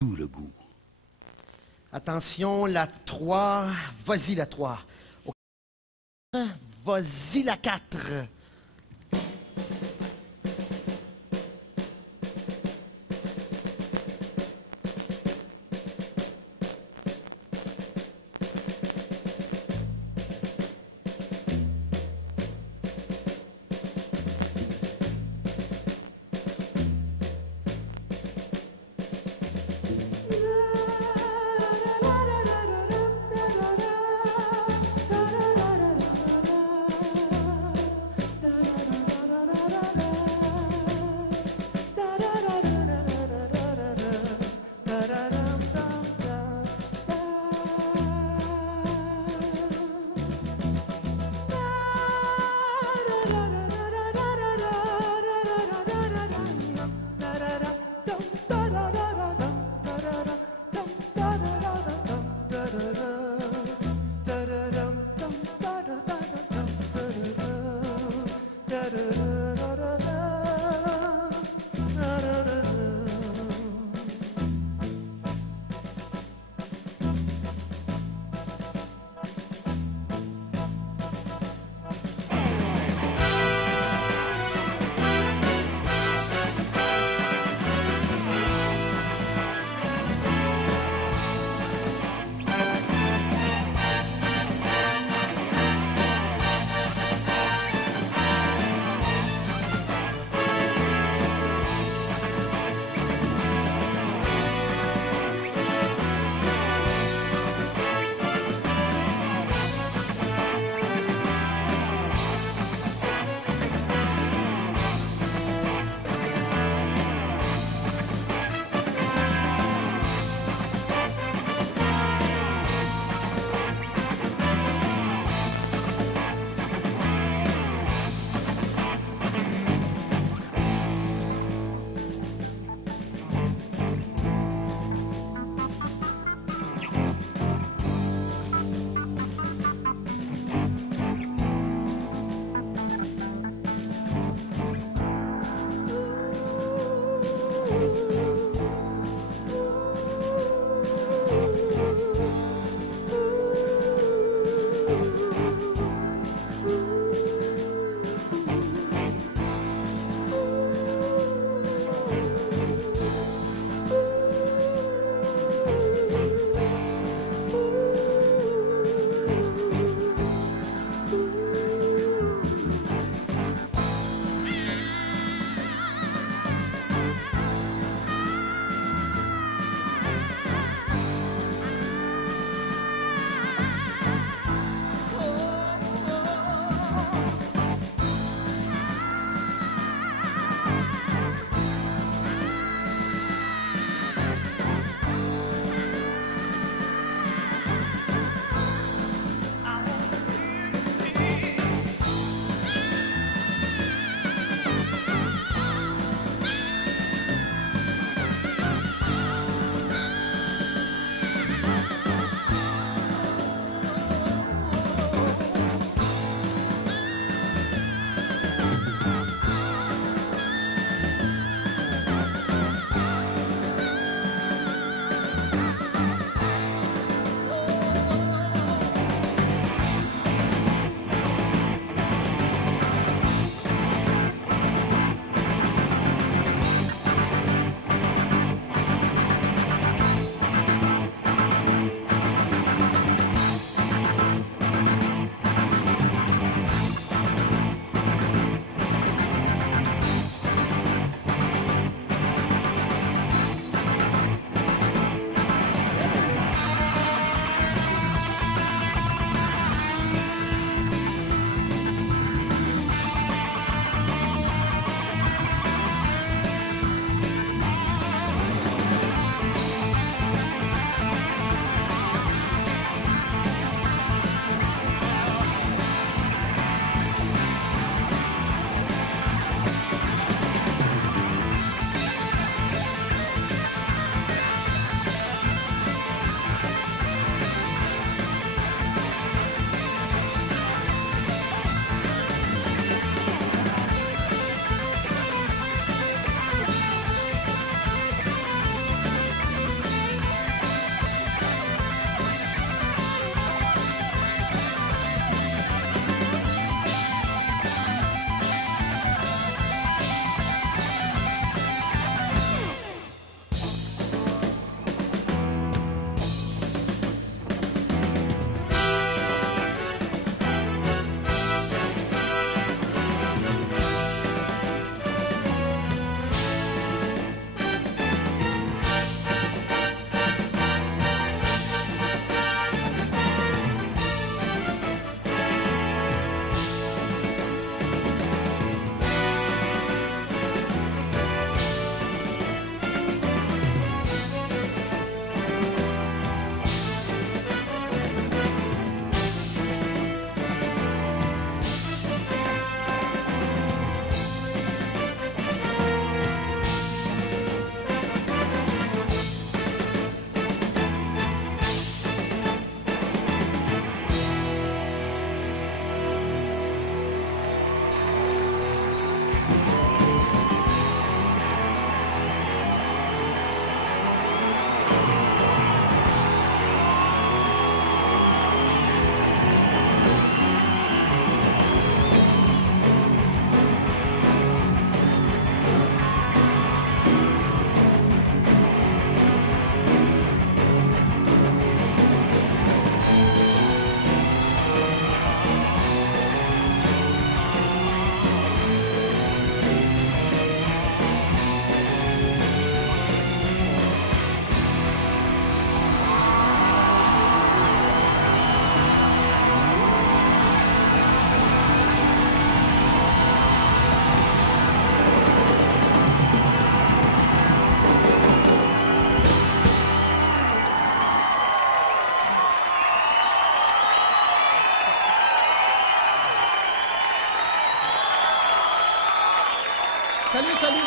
tout le goût. Attention, la 3. Vas-y, la 3. Vas-y, la 4.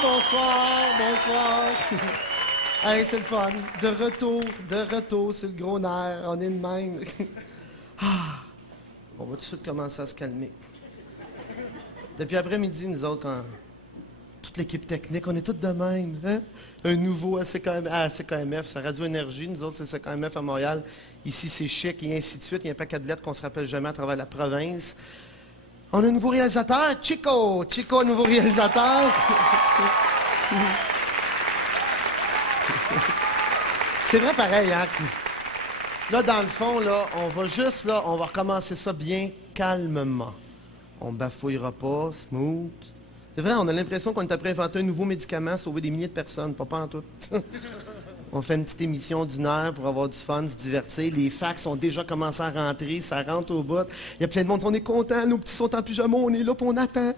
bonsoir, bonsoir. Hey, c'est le fun. De retour sur le gros nerf. On est de même. Ah, on va tout de suite commencer à se calmer. Depuis après-midi, nous autres, quand toute l'équipe technique, on est tous de même. Hein? Un nouveau à CKMF, c'est Radio Énergie. Nous autres, c'est CKMF à Montréal. Ici, c'est chic et ainsi de suite. Il y a un paquet de lettres qu'on ne se rappelle jamais à travers la province. On a un nouveau réalisateur, Chico. Chico, nouveau réalisateur. C'est vrai pareil, hein? Là, dans le fond, là, on va recommencer ça bien calmement. On bafouillera pas, smooth. C'est vrai, on a l'impression qu'on est après inventer un nouveau médicament, sauver des milliers de personnes, pas en tout. On fait une petite émission d'une heure pour avoir du fun, se divertir. Les fax ont déjà commencé à rentrer, ça rentre au bout. Il y a plein de monde, on est content, nos petits sont en pyjama, on est là, puis on attend.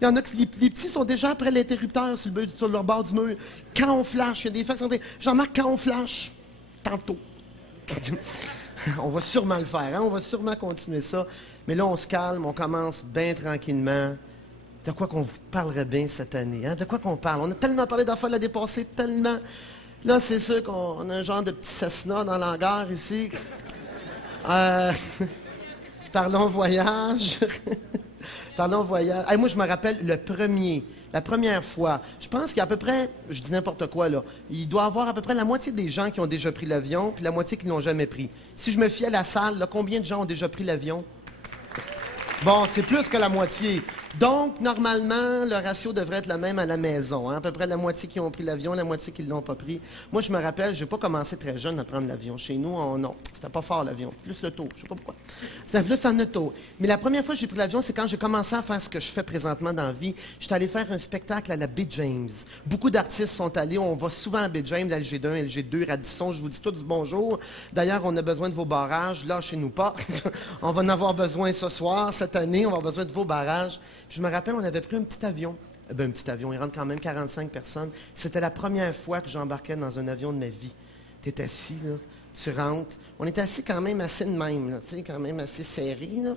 Il y en a que les petits sont déjà après l'interrupteur sur leur bord du mur. Quand on flash, il y a des fax qui sont Jean-Marc, quand on flash, tantôt. On va sûrement le faire, hein? On va sûrement continuer ça. Mais là, on se calme, on commence bien tranquillement. De quoi qu'on vous parlerait bien cette année, hein? De quoi qu'on parle? On a tellement parlé d'affaires la dépassée, tellement. Là, c'est sûr qu'on a un genre de petit Cessna dans l'hangar ici. Parlons voyage. Parlons voyage. Hey, moi, je me rappelle la première fois. Je pense qu'il y a à peu près, je dis n'importe quoi, là, il doit y avoir à peu près la moitié des gens qui ont déjà pris l'avion, puis la moitié qui ne l'ont jamais pris. Si je me fie à la salle, là, combien de gens ont déjà pris l'avion? Bon, c'est plus que la moitié. Donc, normalement, le ratio devrait être le même à la maison. Hein? À peu près la moitié qui ont pris l'avion, la moitié qui ne l'ont pas pris. Moi, je me rappelle, je n'ai pas commencé très jeune à prendre l'avion. Chez nous, non, c'était pas fort l'avion. Plus le taux, je sais pas pourquoi. C'était plus en auto. Mais la première fois que j'ai pris l'avion, c'est quand j'ai commencé à faire ce que je fais présentement dans la vie. J'étais allé faire un spectacle à la Baie James. Beaucoup d'artistes sont allés. On va souvent à la Baie James, à LG1, LG2, Radisson. Je vous dis tous bonjour. D'ailleurs, on a besoin de vos barrages. Lâchez-nous pas. On va en avoir besoin ce soir, cette année. On va avoir besoin de vos barrages. Puis je me rappelle, on avait pris un petit avion. Un petit avion, il rentre quand même 45 personnes. C'était la première fois que j'embarquais dans un avion de ma vie. Tu es assis, là, tu rentres. On était assis quand même assez de même, là, tu sais, quand même assez serré, là.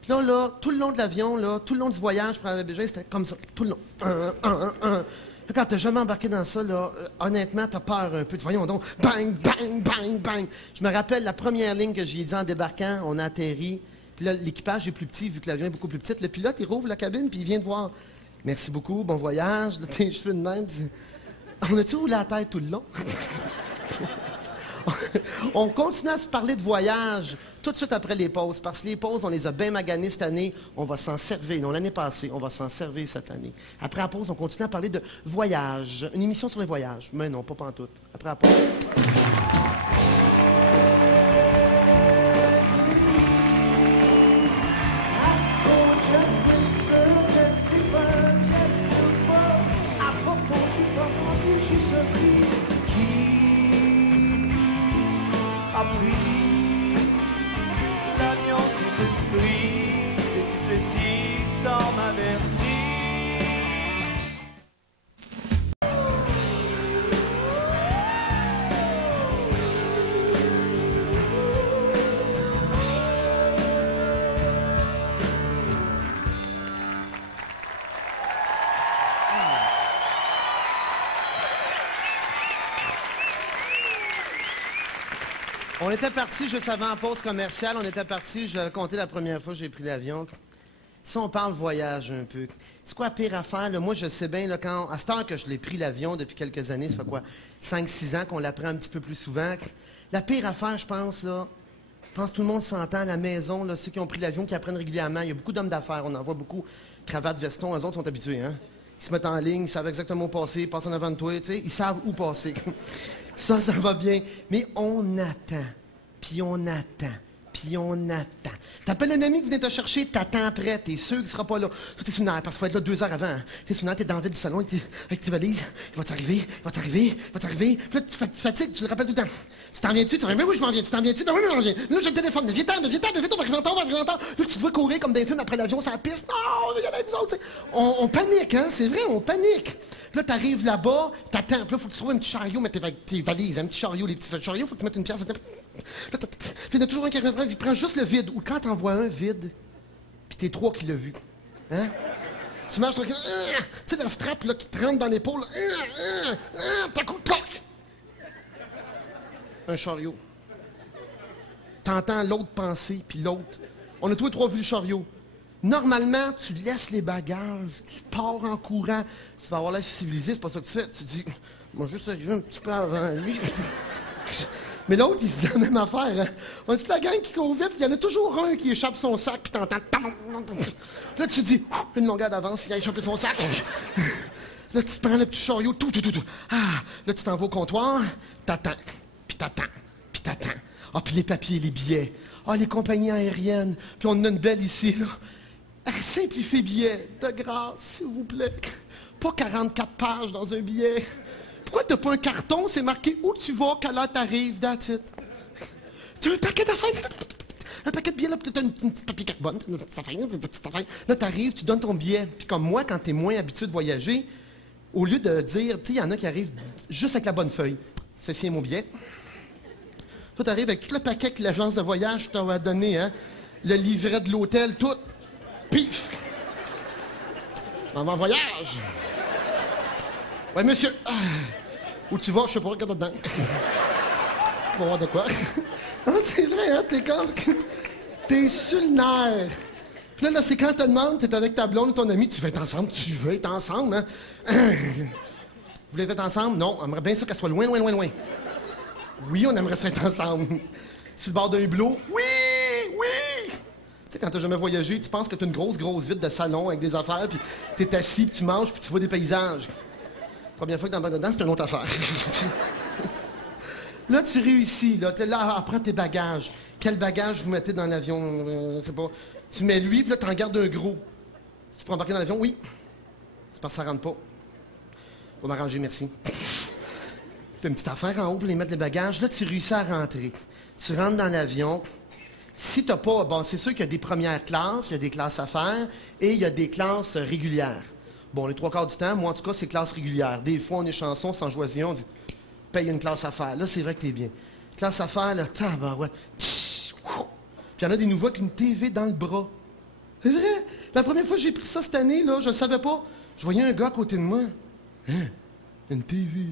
Puis là, tout le long de l'avion, là, tout le long du voyage pour la BG, c'était comme ça, tout le long. Là, quand t'as jamais embarqué dans ça, là, honnêtement, t'as peur un peu. Voyons donc, bang, bang, bang, bang. Je me rappelle la première ligne que j'ai dit en débarquant, on a atterri. Puis là, l'équipage est plus petit, vu que l'avion est beaucoup plus petit. Le pilote, il rouvre la cabine, puis il vient de voir. Merci beaucoup, bon voyage. Là, tes cheveux de même. On a-tu roulé la tête tout le long? On continue à se parler de voyage tout de suite après les pauses, parce que les pauses, on les a bien maganés cette année. On va s'en servir. Non, l'année passée, on va s'en servir cette année. Après la pause, on continue à parler de voyage. Une émission sur les voyages. Mais non, pas pantoute. Après la pause. L'agneau c'est l'esprit, petit précis sans m'avertir. On était parti juste avant la pause commerciale. On était parti, je vais compter la première fois que j'ai pris l'avion. Si on parle voyage un peu, c'est quoi la pire affaire? Là? Moi, je sais bien, là, à cette heure que je l'ai pris l'avion depuis quelques années, ça fait quoi? 5-6 ans qu'on l'apprend un petit peu plus souvent. La pire affaire, je pense, là, je pense que tout le monde s'entend à la maison, là, ceux qui ont pris l'avion, qui apprennent régulièrement. Il y a beaucoup d'hommes d'affaires, on en voit beaucoup. Cravate, veston, eux autres sont habitués, hein? Ils se mettent en ligne, ils savent exactement où passer, ils passent en avant de toi, tu sais, ils savent où passer. Ça va bien. Mais on attend, puis on attend, puis on attend. T'appelles un ami qui vient te chercher, t'attends après, t'es sûr qu'il ne sera pas là. Toi, t'es sur une heure, parce qu'il faut être là 2 heures avant. Hein. T'es sur une heure, t'es dans le vide du salon avec tes valises. Il va t'arriver. Puis là, tu fatigues, tu te rappelles tout le temps. Tu t'en viens-tu? Tu vas, mais oui, je m'en viens. Tu t'en viens-tu? Ben oui, je m'en viens. Mais là, j'ai le téléphone. Mais viens-t'en, on va arriver en temps. Là, tu te vois courir comme des films après l'avion, sur la piste. Non, il y en a avec vous autres, on panique, hein, c'est vrai, on panique. Puis là, t'arrives là-bas, t'attends. Puis là, il faut que tu trouves un petit chariot, mettre tes valises, un petit chariot, les petits chariots, il faut que tu mettes une pièce. Puis il y en a toujours un qui arrive, il prend juste le vide. Ou quand t'en vois un vide, puis t'es 3 qui l'a vu. Hein? Tu marches tranquille. Tu sais, la strap là, qui te rentre dans l'épaule. T'as coup, toc! Un chariot. T'entends l'autre penser, puis l'autre. On a tous les trois vu le chariot. Normalement, tu laisses les bagages, tu pars en courant. Tu vas avoir l'air civilisé, c'est pas ça que tu fais. Tu dis, moi, juste arrivé un petit peu avant lui. Mais l'autre, il se dit la même affaire. Hein? On dit la gang qui court vite, il y en a toujours un qui échappe son sac, puis t'entends. Là, tu te dis, une longueur d'avance, il a échappé son sac. Là, tu te prends le petit chariot, tout. Ah, là, tu t'en vas au comptoir, t'attends, puis t'attends. Ah, puis les papiers, les billets. Ah, les compagnies aériennes. Puis on en a une belle ici, là. Ah, simplifiez billet, de grâce, s'il vous plaît. Pas 44 pages dans un billet. Pourquoi t'as pas un carton, c'est marqué où tu vas, quelle heure t'arrives, that's it. T'as un paquet d'affaires, un paquet de billets, là, puis t'as une petite papier carbone, une petite affaire. Là, t'arrives, tu donnes ton billet. Puis comme moi, quand t'es moins habitué de voyager, au lieu de dire, tu sais, il y en a qui arrivent juste avec la bonne feuille. Ceci est mon billet. Toi, t'arrives avec tout le paquet que l'agence de voyage t'a donné, hein. Le livret de l'hôtel, tout. Pif! On va en voyage! Ouais, monsieur. Où tu vas, je sais pas, regarde dedans. On va voir de quoi. Non, c'est vrai, hein, t'es comme... T'es sur le nerf. Puis là, c'est quand te demande, t'es avec ta blonde, ton ami, tu veux être ensemble, hein? Vous voulez être ensemble? Non, on aimerait bien ça qu'elle soit loin. Oui, on aimerait ça être ensemble. Sur le bord d'un hublot? Oui! Tu sais, quand t'as jamais voyagé, tu penses que t'as une grosse vitre de salon avec des affaires, puis t'es assis, puis tu manges, puis tu vois des paysages. Première fois que t'embarques dedans, c'est une autre affaire. Là, tu réussis, là, t'es là, prends tes bagages. Quel bagage vous mettez dans l'avion? Je sais pas. Tu mets lui, puis là, t'en gardes un gros. Tu peux embarquer dans l'avion? Oui. C'est parce que ça rentre pas. Je vais m'arranger, merci. T'as une petite affaire en haut pour les mettre les bagages. Là, tu réussis à rentrer. Tu rentres dans l'avion. Si t'as pas... Bon, c'est sûr qu'il y a des premières classes, il y a des classes affaires, et il y a des classes régulières. Bon, les 3/4 du temps, moi, en tout cas, c'est classe régulière. Des fois, on est chanson, sans choisir, on dit « paye une classe affaires ». Là, c'est vrai que t'es bien. Classe affaires, là, ouais. Puis il y en a des nouveaux avec une TV dans le bras. C'est vrai. La première fois que j'ai pris ça cette année, là, je ne savais pas. Je voyais un gars à côté de moi. Hein? Une TV.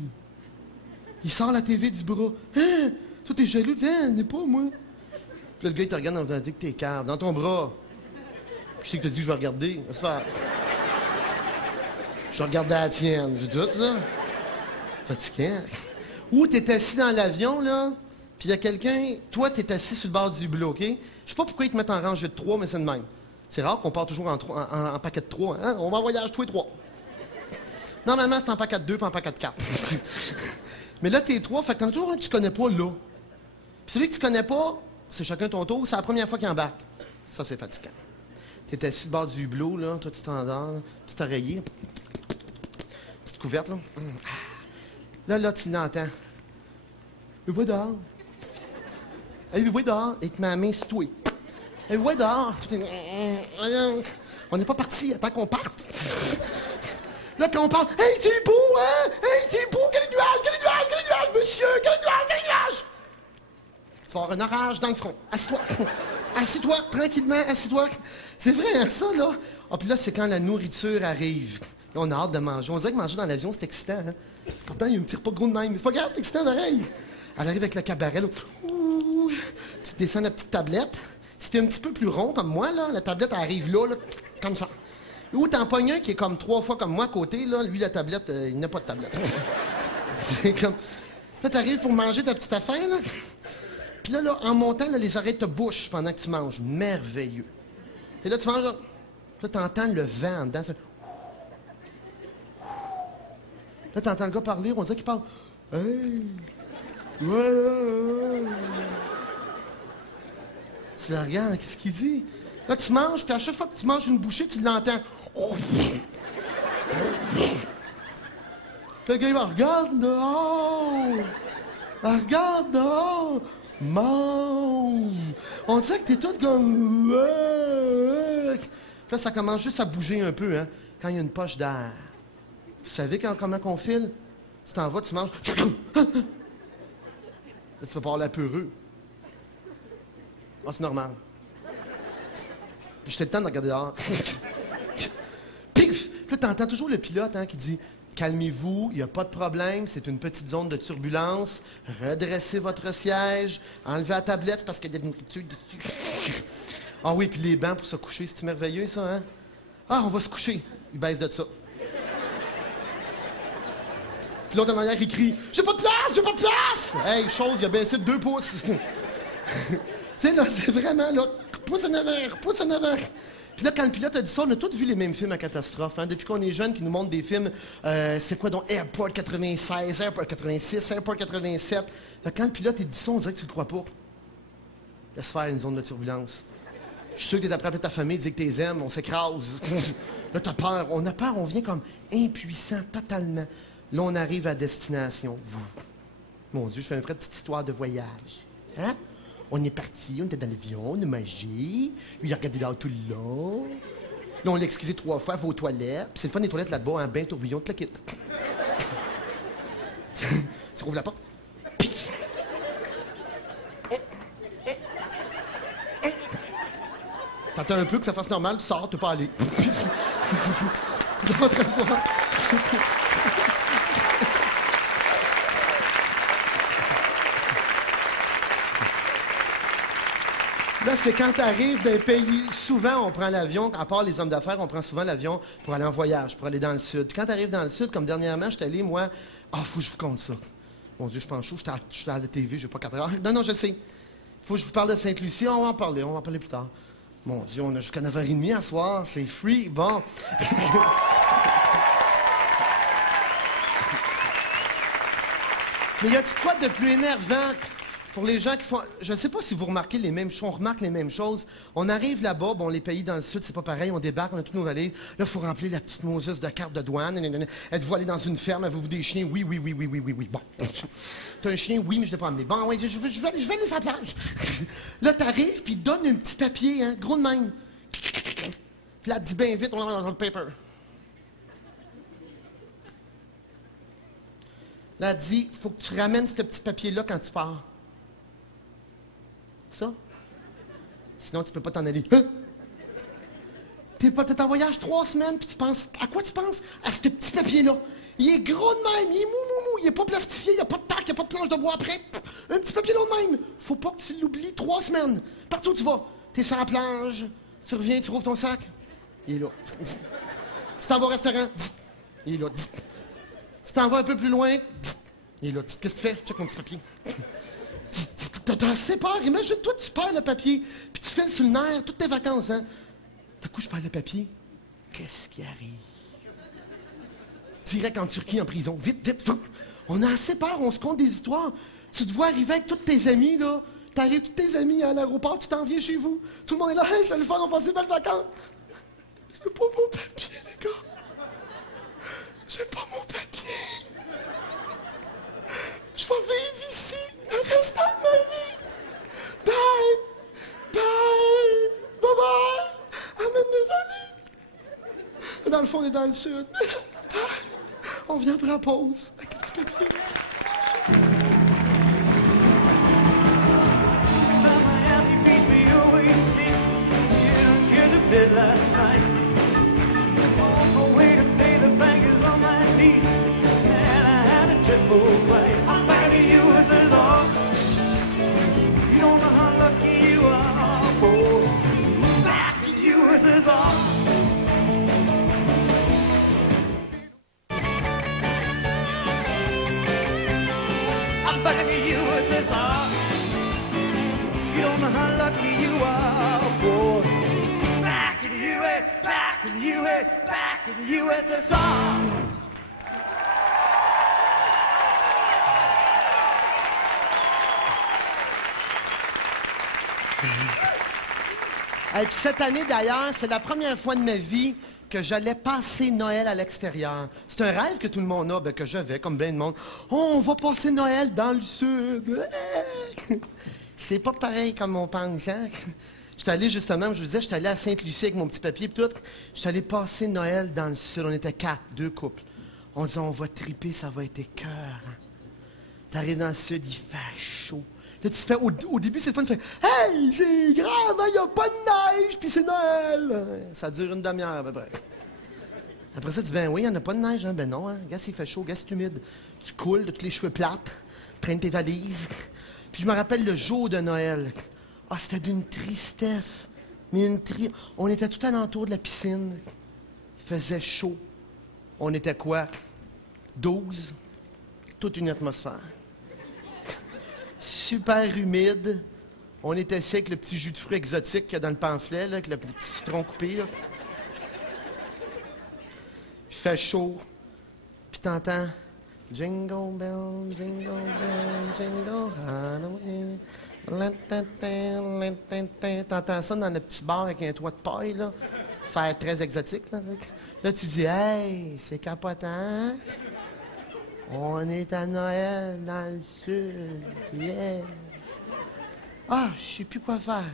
Il sort la TV du bras. Hein? Toi, t'es jaloux, tu dis, hein, n'est pas, moi. Puis là, le gars, il te regarde, il dit que t'es cave, dans ton bras. Puis c'est que t'as dit que je vais regarder. Va se faire. Je regardais la tienne, j'ai tout, ça. Fatiguant. Ou t'es assis dans l'avion, là, puis il y a quelqu'un... Toi, t'es assis sur le bord du hublot, OK? Je sais pas pourquoi ils te mettent en rangée de 3, mais c'est de même. C'est rare qu'on part toujours en paquet de 3, hein? On va en voyage tous les 3. Normalement, c'est en paquet de 2 puis en paquet de 4. Mais là, t'es 3, fait que t'en as toujours un que tu connais pas, là. Puis celui que tu connais pas, c'est chacun ton tour, c'est la première fois qu'il embarque. Ça, c'est fatigant. T'es assis sur le bord du hublot, là, toi, tu t'endors, petit oreiller, petite couverte, là. Là, tu l'entends. Va dehors. Allez, va dehors. Et te met la main sur toi. Allez, va dehors. On n'est pas parti, attends qu'on parte. Là, quand on parle, hey, c'est beau, hein? Hey, c'est beau, quel nuage, monsieur, quel nuage! Tu vas avoir un orage dans le front. Assis-toi, tranquillement, assis-toi. C'est vrai, hein, ça, là? Ah, puis là, c'est quand la nourriture arrive. Là, on a hâte de manger. On dirait que manger dans l'avion, c'est excitant, hein? Pourtant, il y a un petit repas gros de même. Mais c'est pas grave, c'est excitant, pareil. Elle arrive avec le cabaret, là. Ouh, tu descends la petite tablette. Si t'es un petit peu plus rond, comme moi, là, la tablette, elle arrive là, comme ça. Ou t'en pognes un qui est comme 3 fois comme moi à côté, là. Lui, la tablette, il n'a pas de tablette. C'est comme... Là, t'arrives pour manger ta petite affaire, là. Puis là, en montant, là, les oreilles te bouchent pendant que tu manges. Merveilleux. Et là, tu manges, là. Là, t'entends le vent en dedans. Ça... Là, t'entends le gars parler, on dirait qu'il parle. Hey! Ouais! Tu la regardes, qu'est-ce qu'il dit? Là, tu manges, puis à chaque fois que tu manges une bouchée, tu l'entends. Le gars, il va, regarde dehors! Regarde dehors! Mange! On dirait que t'es tout comme... Puis là, ça commence juste à bouger un peu, hein, quand il y a une poche d'air. Vous savez comment qu'on file? Tu t'en vas, tu manges... Là, tu vas parler peureux. Ah, c'est normal. J'étais le temps de regarder dehors. Pif! Puis là, t'entends toujours le pilote qui dit « Calmez-vous, il n'y a pas de problème, c'est une petite zone de turbulence. Redressez votre siège, enlevez la tablette, c'est parce qu'il y a des nourritures dessus. » Ah oui, puis les bancs pour se coucher, c'est merveilleux, ça, hein? Ah, on va se coucher. Il baisse de ça. Puis l'autre en arrière, il crie « J'ai pas de place, j'ai pas de place! » Hey, chose, il a baissé de 2 pouces. Tu sais, là, c'est vraiment, là, pouce en arrière, pouce en arrière. Puis là, quand le pilote a dit ça, on a tous vu les mêmes films à catastrophe. Hein? Depuis qu'on est jeunes, qui nous montrent des films, c'est quoi donc, Airport 96, Airport 86, Airport 87. Fait que quand le pilote il dit ça, on dirait que tu le crois pas. Laisse faire une zone de turbulence. Je suis sûr que t'es après ta famille, dis que t'es aimes, on s'écrase. Là, t'as peur. On a peur, on vient comme impuissant totalement. Là, on arrive à destination. Mon Dieu, je fais une vraie petite histoire de voyage. Hein? On est parti, on était dans l'avion, on a mangé, il a regardé là tout le long. Là, on l'a excusé 3 fois, va aux toilettes. Puis c'est le fun des toilettes là-bas, un bain tourbillon, te la quitte. Tu ouvres la porte. T'attends un peu que ça fasse normal, tu sors, t'es pas allé. Ça va très souvent. Là, c'est quand tu arrives d'un pays... Souvent, on prend l'avion, à part les hommes d'affaires, on prend souvent l'avion pour aller en voyage, pour aller dans le sud. Puis quand tu arrives dans le sud, comme dernièrement, je suis allé, moi... Ah, faut que je vous compte ça. Mon Dieu, je pense chaud, je suis à la TV, j'ai pas 4 heures. Non, je sais. Faut que je vous parle de Sainte-Lucie, on va en parler plus tard. Mon Dieu, on a jusqu'à 9h30 à soir, c'est free, bon. Mais y a-t-il quoi de plus énervant pour les gens qui font... Je ne sais pas si vous remarquez les mêmes choses, on remarque les mêmes choses. On arrive là-bas, bon, les pays dans le sud, c'est pas pareil, on débarque, on a toutes nos valises. Là, il faut remplir la petite Moses de carte de douane. Êtes-vous allé dans une ferme, avez-vous des chiens? Oui. Bon. T'as un chien? Oui, mais je l'ai pas amené. Bon, oui, je vais aller sur la plage. Là, t'arrives, puis il te donne un petit papier, hein, gros de même. Puis là, elle te dit bien vite, on va dans le paper. Là, elle dit, faut que tu ramènes ce petit papier-là quand tu pars. Ça? Sinon, tu peux pas t'en aller. Hein? T'es en voyage 3 semaines, puis tu penses... À quoi tu penses? À ce petit papier-là. Il est gros de même, il est mou. Il est pas plastifié, il n'y a pas de tac, il n'y a pas de planche de bois après. Un petit papier là de même. Faut pas que tu l'oublies 3 semaines. Partout où tu vas. T'es sur la plage, tu reviens, tu rouvres ton sac. Il est là. Si t'en vas au restaurant, il est là. Si t'en vas un peu plus loin, il est là. Qu'est-ce que tu fais? Check mon petit papier. T'as assez peur. Imagine-toi, tu perds le papier, puis tu files sur le nerf toutes tes vacances, hein? D'un coup, je perds le papier. Qu'est-ce qui arrive? Direct en Turquie, en prison. Vite. On a assez peur, on se compte des histoires. Tu te vois arriver avec tous tes amis, là. T'arrives tous tes amis à l'aéroport, tu t'en viens chez vous. Tout le monde est là. Hey, c'est le fun, on passe des belles vacances. J'ai pas mon papier, les gars. J'ai pas mon papier. Je vais vivre ici le restant de ma vie. Bye. Amène mes valises. Dans le fond, on est dans le sud. Bye. On vient pour la pause. Avec un petit papier. Last night, on my way to pay the bankers on my knees, and I had a triple play. I'm back to USSR. You don't know how lucky you are, boy. Back to USSR. I'm back to USSR. You don't know how lucky you are, boy. Back in the USSR. Et puis cette année, d'ailleurs, c'est la première fois de ma vie que j'allais passer Noël à l'extérieur. C'est un rêve que tout le monde a, ben, que j'avais, comme plein de monde. Oh, on va passer Noël dans le sud. C'est pas pareil comme on pense, hein? J'étais allé justement, je vous disais, j'étais allé à Sainte-Lucie avec mon petit papier et tout. J'étais allé passer Noël dans le sud. On était 4, 2 couples. On disait, on va triper, ça va être écœurant. T'arrives dans le sud, il fait chaud. Là, tu fais, au début, c'est le fun, tu fais, hey, c'est grave, il n'y a pas de neige, puis c'est Noël. Ça dure une demi-heure à peu près. Après ça, tu dis, ben oui, il n'y en a pas de neige, hein? Ben non, hein? Regarde, il fait chaud, regarde, c'est humide. Tu coules, tous les cheveux plates, traînes tes valises. Puis je me rappelle le jour de Noël. Ah, c'était d'une tristesse. Mais on était tout alentour de la piscine. Il faisait chaud. On était quoi? 12. Toute une atmosphère. Super humide. On était assis avec le petit jus de fruits exotique qu'il y a dans le pamphlet, là, avec le petit citron coupé. Là. Il fait chaud. Puis t'entends Jingle bell, jingle bell, jingle Halloween. T'entends ça dans le petit bar avec un toit de paille, là. Faire très exotique, là. Là, tu dis, hey, c'est capotant. On est à Noël dans le sud. Yeah. Ah, je sais plus quoi faire.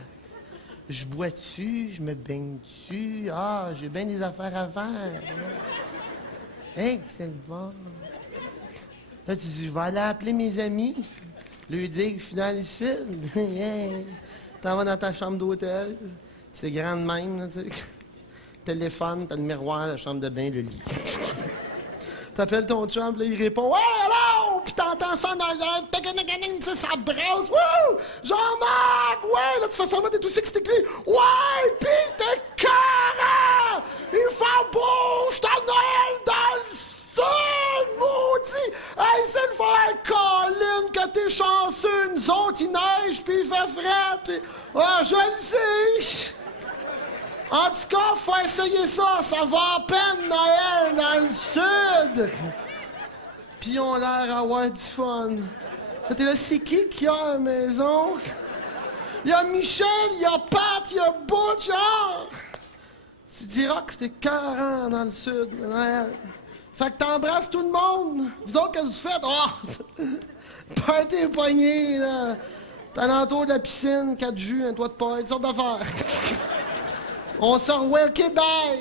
Je bois dessus, je me baigne dessus. Ah, j'ai bien des affaires à faire. Hey, c'est le bon. Là, tu dis, je vais aller appeler mes amis. Lui dire que je suis dans le sud. Yeah. T'en vas dans ta chambre d'hôtel. C'est grand de même, là, tu sais. Téléphone, t'as le miroir, la chambre de bain, le lit. T'appelles ton chum, là, il répond, « Ouais, allô! » Puis t'entends ça dans l'air, tu sais, ça brasse. « Wouh! Jean-Marc! Ouais! » Là, tu fais semblant d'être aussi excité. « Ouais! Pis t'es carré! Il fait beau! J'suis à Noël dans le sud, maudit! Hey, c'est le frère Colin que t'es chanceux! Nous autres, il neige, puis il fait frais, puis... Ah, je le sais! En tout cas, faut essayer ça. Ça va à peine Noël dans le sud. Puis on a l'air d'avoir du fun. Là, t'es là, c'est qui a à la maison? Il y a Michel, il y a Pat, il y a Butch. Ah! Tu diras que c'était 40 dans le sud, Noël. Fait que t'embrasses tout le monde. Vous autres, qu'est-ce que vous faites? Oh! Party poigné, là. T'es alentour de la piscine, 4 jus, un toit de paille, toutes sortes d'affaires. On sort OK, bye!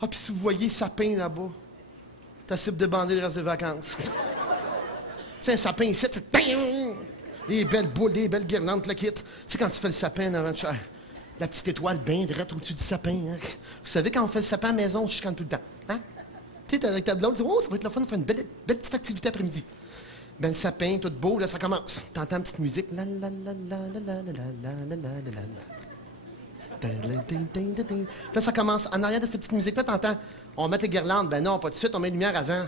Ah, puis si vous voyez sapin là-bas, t'as cible de bander le reste des vacances. Tu sais, un sapin ici, c'est... Des belles boules, des belles guirlandes, le kit. Tu sais, quand tu fais le sapin avant de faire la petite étoile bien droite au-dessus du sapin. Hein? Vous savez, quand on fait le sapin à la maison, je chante tout le temps. Hein? Tu sais, t'es avec ta blonde, tu dis, oh, ça va être le fun de faire une belle petite activité après-midi. Ben, le sapin, tout beau, là, ça commence. T'entends une petite musique. La la la la la la la la la la la la. Puis là, ça commence. En arrière de cette petite musique-là, t'entends, on met les guirlandes. Ben non, pas tout de suite, on met les lumières avant.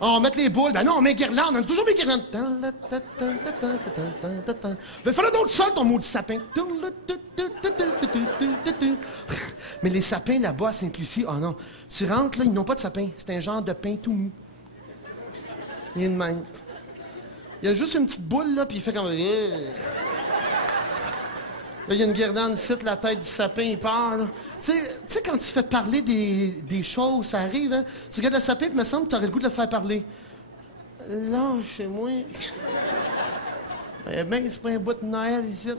On met les boules. Ben non, on met les guirlandes. On a toujours mes guirlandes. Ben fais-le donc seul, ton maudit sapin. Mais les sapins là-bas à Sainte-Lucie, oh non. Tu rentres, là, ils n'ont pas de sapin. C'est un genre de pain tout mou. Il est de même. Il y a juste une petite boule, là, puis il fait comme... Là, il y a une guirlande ici, la tête du sapin, il part, là. Tu sais, quand tu fais parler des choses, ça arrive, hein? Tu regardes le sapin, puis il me semble que tu aurais le goût de le faire parler. Là, chez moi... Eh bien, c'est pas un bout de Noël, ici.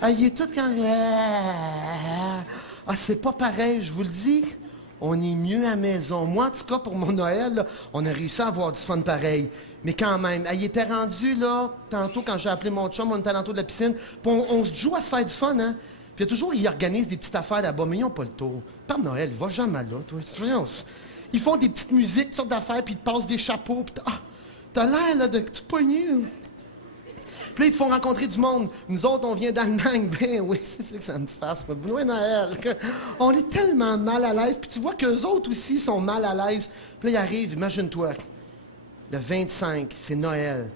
Ah, il est tout quand... Ah, c'est pas pareil, je vous le dis. On est mieux à la maison. Moi, en tout cas, pour mon Noël, là, on a réussi à avoir du fun pareil. Mais quand même, il était rendu, là, tantôt, quand j'ai appelé mon chum, on était à l'entour de la piscine, puis on se joue à se faire du fun, hein. Puis il y a toujours, ils organisent des petites affaires là-bas, mais ils n'ont pas le tour. Par Noël, va jamais là, toi. Ils font des petites musiques, toutes sortes d'affaires, puis ils te passent des chapeaux, puis t'as l'air, là, de tout poigné, là. Puis là, ils te font rencontrer du monde. Nous autres, on vient d'Allemagne. Ben oui, c'est sûr que ça me fasse. Bonne Noël. On est tellement mal à l'aise. Puis tu vois qu'eux autres aussi sont mal à l'aise. Puis là, ils arrivent, imagine-toi. Le 25, c'est Noël.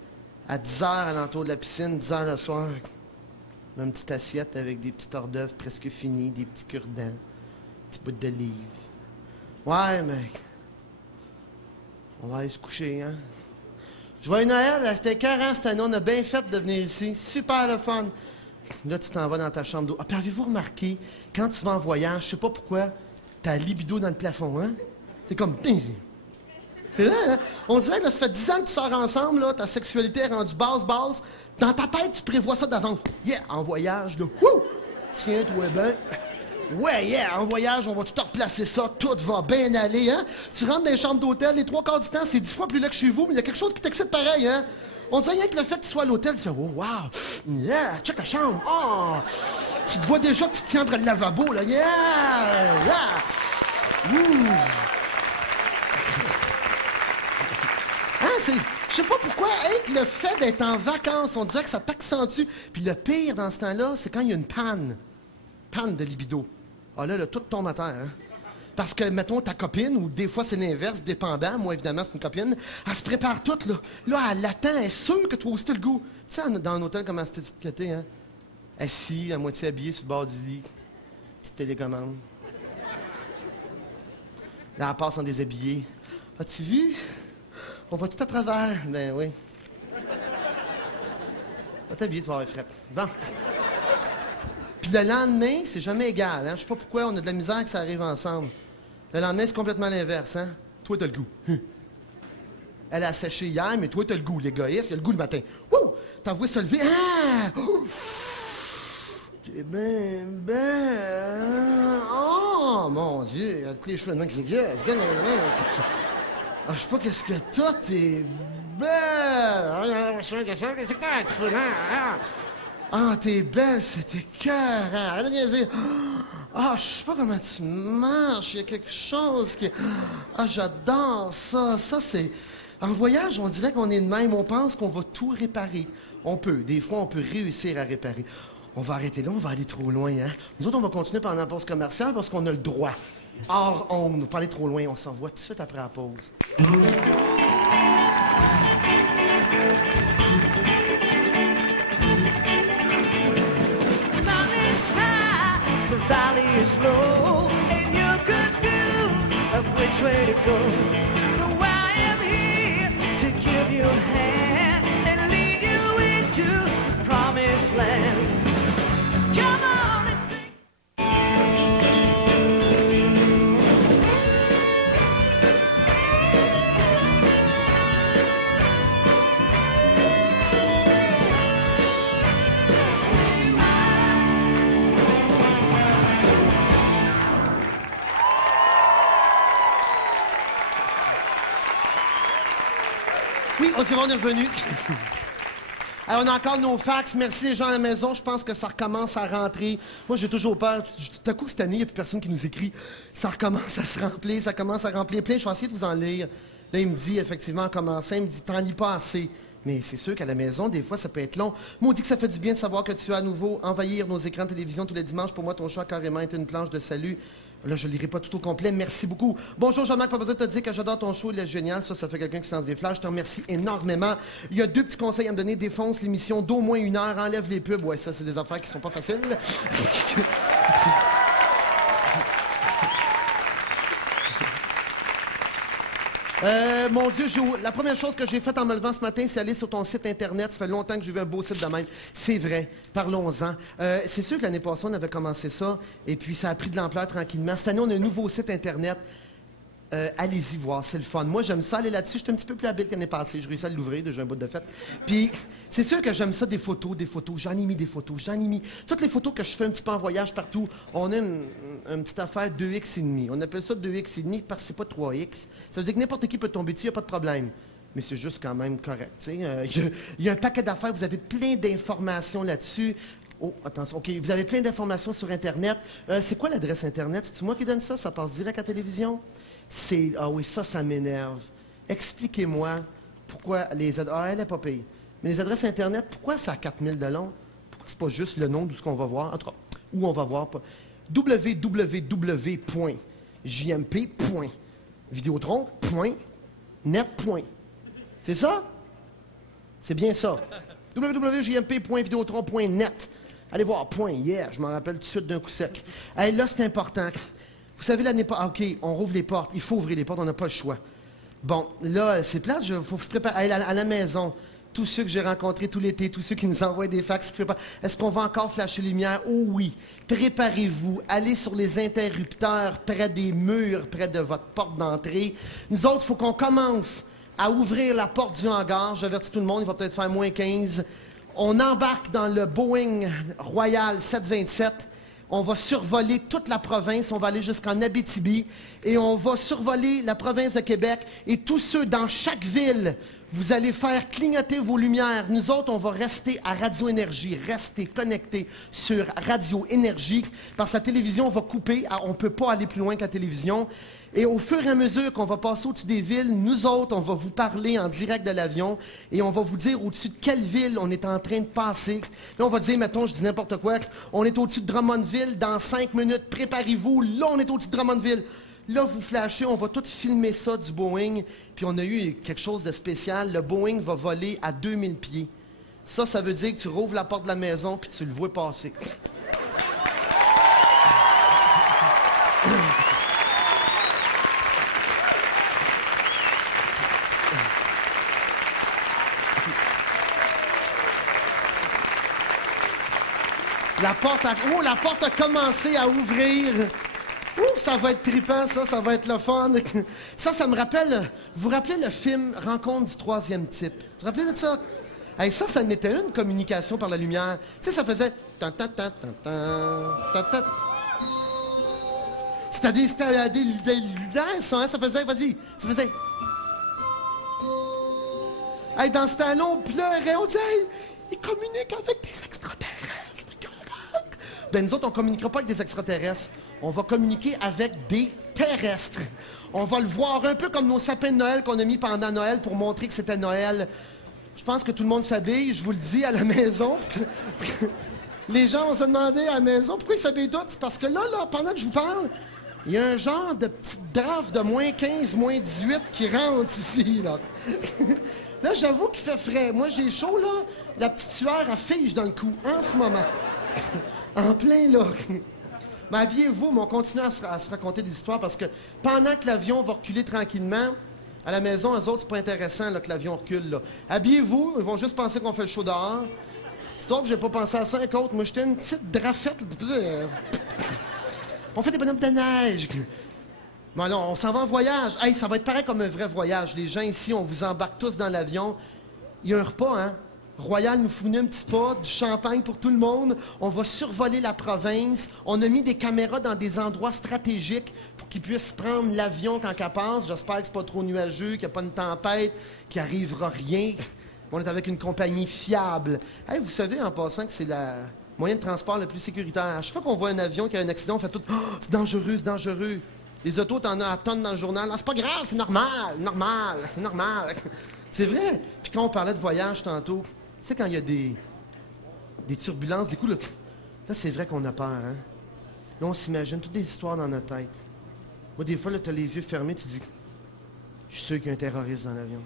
À 10h, à l'entour de la piscine, 10h le soir. On a une petite assiette avec des petits hors d'œuvre presque finis, des petits cure-dents, des petits bouts d'olive. Ouais, mec. On va aller se coucher, hein? Joyeux Noël, c'était écœurant cette année, on a bien fait de venir ici. Super le fun. Là, tu t'en vas dans ta chambre d'eau. Ah, puis avez-vous remarqué, quand tu vas en voyage, je sais pas pourquoi, t'as la libido dans le plafond, hein? C'est comme... C'est là, hein? On dirait que là, ça fait 10 ans que tu sors ensemble, là, ta sexualité est rendue basse. Dans ta tête, tu prévois ça d'avance. Yeah, en voyage, là. Wouh! Tiens-toi bien. Ouais, yeah, en voyage, on va tout replacer ça, tout va bien aller, hein? Tu rentres dans les chambres d'hôtel, les 3 quarts du temps, c'est 10 fois plus laid que chez vous, mais il y a quelque chose qui t'excite pareil, hein? On dirait rien que le fait que tu sois à l'hôtel, tu fais « Oh, wow! Yeah! Check ta chambre! Oh! Tu te vois déjà que tu te tiens près le lavabo, là! Yeah! Yeah! Ouh! Hein, c'est... Je sais pas pourquoi, hey, le fait d'être en vacances, on dirait que ça t'accentue. Puis le pire dans ce temps-là, c'est quand il y a une panne. Panne de libido. Ah là, tout tombe à terre, hein? Parce que, mettons, ta copine, ou des fois c'est l'inverse, dépendant, moi évidemment c'est une copine, elle se prépare toute, là. Là, elle attend, elle est sûre que toi aussi t'as le goût. Tu sais, dans un hôtel, comment c'était étiqueté, hein? Assis, à moitié habillé sur le bord du lit. Petite télécommande. Là, elle passe en déshabillé. As-tu vu? On va tout à travers. Ben oui. Va t'habiller, tu vas avoir fret. Bon. Puis le lendemain, c'est jamais égal, hein? Je sais pas pourquoi on a de la misère que ça arrive ensemble. Le lendemain, c'est complètement l'inverse, hein? Toi, t'as le goût. Elle a séché hier, mais toi, t'as le goût. L'égoïste, il a le goût le matin. Wouh! T'as voulu se lever. Ah! T'es ben... Oh, mon Dieu! Avec les cheveux de main qui s'exercent. Ah, je sais pas qu'est-ce que t'as, t'es belle! Ah, t'es belle, c'était cœur! Arrête de niaiser! Ah, je sais pas comment tu marches, il y a quelque chose qui... Ah, j'adore ça! Ça, c'est... En voyage, on dirait qu'on est de même, on pense qu'on va tout réparer. On peut, des fois, on peut réussir à réparer. On va arrêter là, on va aller trop loin, hein? Nous autres, on va continuer pendant la pause commerciale parce qu'on a le droit. Or, on ne va pas aller trop loin, on s'en va tout de suite après la pause. The valley is low, and you're confused of which way to go. So I am here to give you a hand and lead you into promised lands. Come on and take... Oui, on s'y va, on est revenu. Alors, on a encore nos fax. Merci les gens à la maison. Je pense que ça recommence à rentrer. Moi, j'ai toujours peur. Tout à coup, cette année, il n'y a plus personne qui nous écrit. Ça recommence à se remplir, ça commence à remplir plein. Je vais essayer de vous en lire. Là, il me dit, effectivement, en commençant, il me dit, t'en lis pas assez. Mais c'est sûr qu'à la maison, des fois, ça peut être long. Moi, on dit que ça fait du bien de savoir que tu as à nouveau envahir nos écrans de télévision tous les dimanches. Pour moi, ton choix a carrément été une planche de salut. Là, je ne lirai pas tout au complet. Merci beaucoup. Bonjour, Jean-Marc, pas besoin de te dire que j'adore ton show. Il est génial. Ça fait quelqu'un qui se lance des flashs. Je te remercie énormément. Il y a 2 petits conseils à me donner. Défonce l'émission d'au moins 1 heure. Enlève les pubs. Ouais, ça, c'est des affaires qui sont pas faciles. Mon Dieu, la première chose que j'ai faite en me levant ce matin, c'est aller sur ton site Internet. Ça fait longtemps que j'ai vu un beau site de même. C'est vrai. Parlons-en. C'est sûr que l'année passée, on avait commencé ça, et puis ça a pris de l'ampleur tranquillement. Cette année, on a un nouveau site Internet. Allez-y voir, c'est le fun. Moi, j'aime ça aller là-dessus. Je suis un petit peu plus habile que l'année passée. Je réussis à l'ouvrir, déjà un bout de fête. Puis, c'est sûr que j'aime ça, des photos. J'en ai mis des photos. Toutes les photos que je fais un petit peu en voyage partout, on a une petite affaire 2x,5. On appelle ça 2x,5 parce que c'est pas 3x. Ça veut dire que n'importe qui peut tomber dessus, il n'y a pas de problème. Mais c'est juste quand même correct. Il y a un paquet d'affaires, vous avez plein d'informations là-dessus. Oh, attention, OK, vous avez plein d'informations sur Internet. C'est quoi l'adresse Internet? C'est moi qui donne ça? Ça passe direct à la télévision? Ah oui, ça m'énerve. Expliquez-moi pourquoi les adresses... Ah, elle n'est pas payée. Mais les adresses Internet, pourquoi ça a 4000 de long? Pourquoi c'est pas juste le nom de ce qu'on va voir? En tout cas, où on va voir. www.jmp.videotron.net. C'est ça? C'est bien ça. www.jmp.videotron.net. Allez voir, je m'en rappelle tout de suite d'un coup sec. Hey, là, c'est important. Vous savez, l'année pas. OK, on rouvre les portes. Il faut ouvrir les portes, on n'a pas le choix. Bon, là, c'est plate, il faut se préparer. À la maison, tous ceux que j'ai rencontrés tout l'été, tous ceux qui nous envoient des fax, qui préparent. Est-ce qu'on va encore flasher lumière? Oh oui. Préparez-vous. Allez sur les interrupteurs près des murs, près de votre porte d'entrée. Nous autres, il faut qu'on commence à ouvrir la porte du hangar. J'avertis tout le monde, il va peut-être faire moins 15. On embarque dans le Boeing Royal 727. On va survoler toute la province, on va aller jusqu'en Abitibi et on va survoler la province de Québec. Et tous ceux dans chaque ville, vous allez faire clignoter vos lumières. Nous autres, on va rester à Radio Énergie, rester connectés sur Radio Énergie, parce que la télévision va couper, on ne peut pas aller plus loin que la télévision. Et au fur et à mesure qu'on va passer au-dessus des villes, nous autres, on va vous parler en direct de l'avion et on va vous dire au-dessus de quelle ville on est en train de passer. Là, on va dire, mettons, je dis n'importe quoi, on est au-dessus de Drummondville dans 5 minutes, préparez-vous, là, on est au-dessus de Drummondville. Là, vous flashez, on va tout filmer ça du Boeing, puis on a eu quelque chose de spécial. Le Boeing va voler à 2000 pieds. Ça veut dire que tu rouvres la porte de la maison, puis tu le vois passer. La porte a commencé à ouvrir. Ouh, ça va être trippant, ça va être le fun. Ça me rappelle... Vous vous rappelez le film Rencontre du troisième type? Vous vous rappelez de ça? Hey, ça mettait une communication par la lumière. Tu sais, ça faisait... C'était des lumières, ça, hein? Ça faisait... Vas-y, ça faisait... Hey, dans ce temps-là, on pleurait, on disait... Hey, ils communiquent avec des extraterrestres. Ben, nous autres, on ne communiquera pas avec des extraterrestres. On va communiquer avec des terrestres. On va le voir un peu comme nos sapins de Noël qu'on a mis pendant Noël pour montrer que c'était Noël. Je pense que tout le monde s'habille, je vous le dis, à la maison. Les gens vont se demander à la maison pourquoi ils s'habillent tous. C'est parce que là, pendant que je vous parle, il y a un genre de petite draft de moins 15, moins 18 qui rentre ici, là. Là, j'avoue qu'il fait frais. Moi, j'ai chaud, là. La petite sueur, elle fige dans le cou, en ce moment. En plein, là. Mais habillez-vous, mais on continue à se raconter des histoires parce que pendant que l'avion va reculer tranquillement, à la maison, eux autres, c'est pas intéressant là, que l'avion recule, là. Habillez-vous, ils vont juste penser qu'on fait le show dehors. Histoire que j'ai pas pensé à ça, un autre. Moi, j'étais une petite drafette. On fait des bonhommes de neige. Bon, non, on s'en va en voyage. Hey, ça va être pareil comme un vrai voyage. Les gens ici, on vous embarque tous dans l'avion. Il y a un repas, hein? Royal nous fournit un petit pot, du champagne pour tout le monde. On va survoler la province. On a mis des caméras dans des endroits stratégiques pour qu'ils puissent prendre l'avion quand elle passe. J'espère que c'est pas trop nuageux, qu'il n'y a pas une tempête, qu'il n'arrivera rien. On est avec une compagnie fiable. Hey, vous savez, en passant, que c'est le moyen de transport le plus sécuritaire. À chaque fois qu'on voit un avion qui a un accident, on fait tout « Oh, c'est dangereux, c'est dangereux ». Les autos, t'en as à tonnes dans le journal. Ah, c'est pas grave, c'est normal, c'est normal. C'est vrai. Puis quand on parlait de voyage tantôt, tu sais, quand il y a des turbulences, des coups, là c'est vrai qu'on a peur, hein? Là, on s'imagine toutes des histoires dans notre tête. Moi, des fois, là, t'as les yeux fermés, tu dis, je suis sûr qu'il y a un terroriste dans l'avion.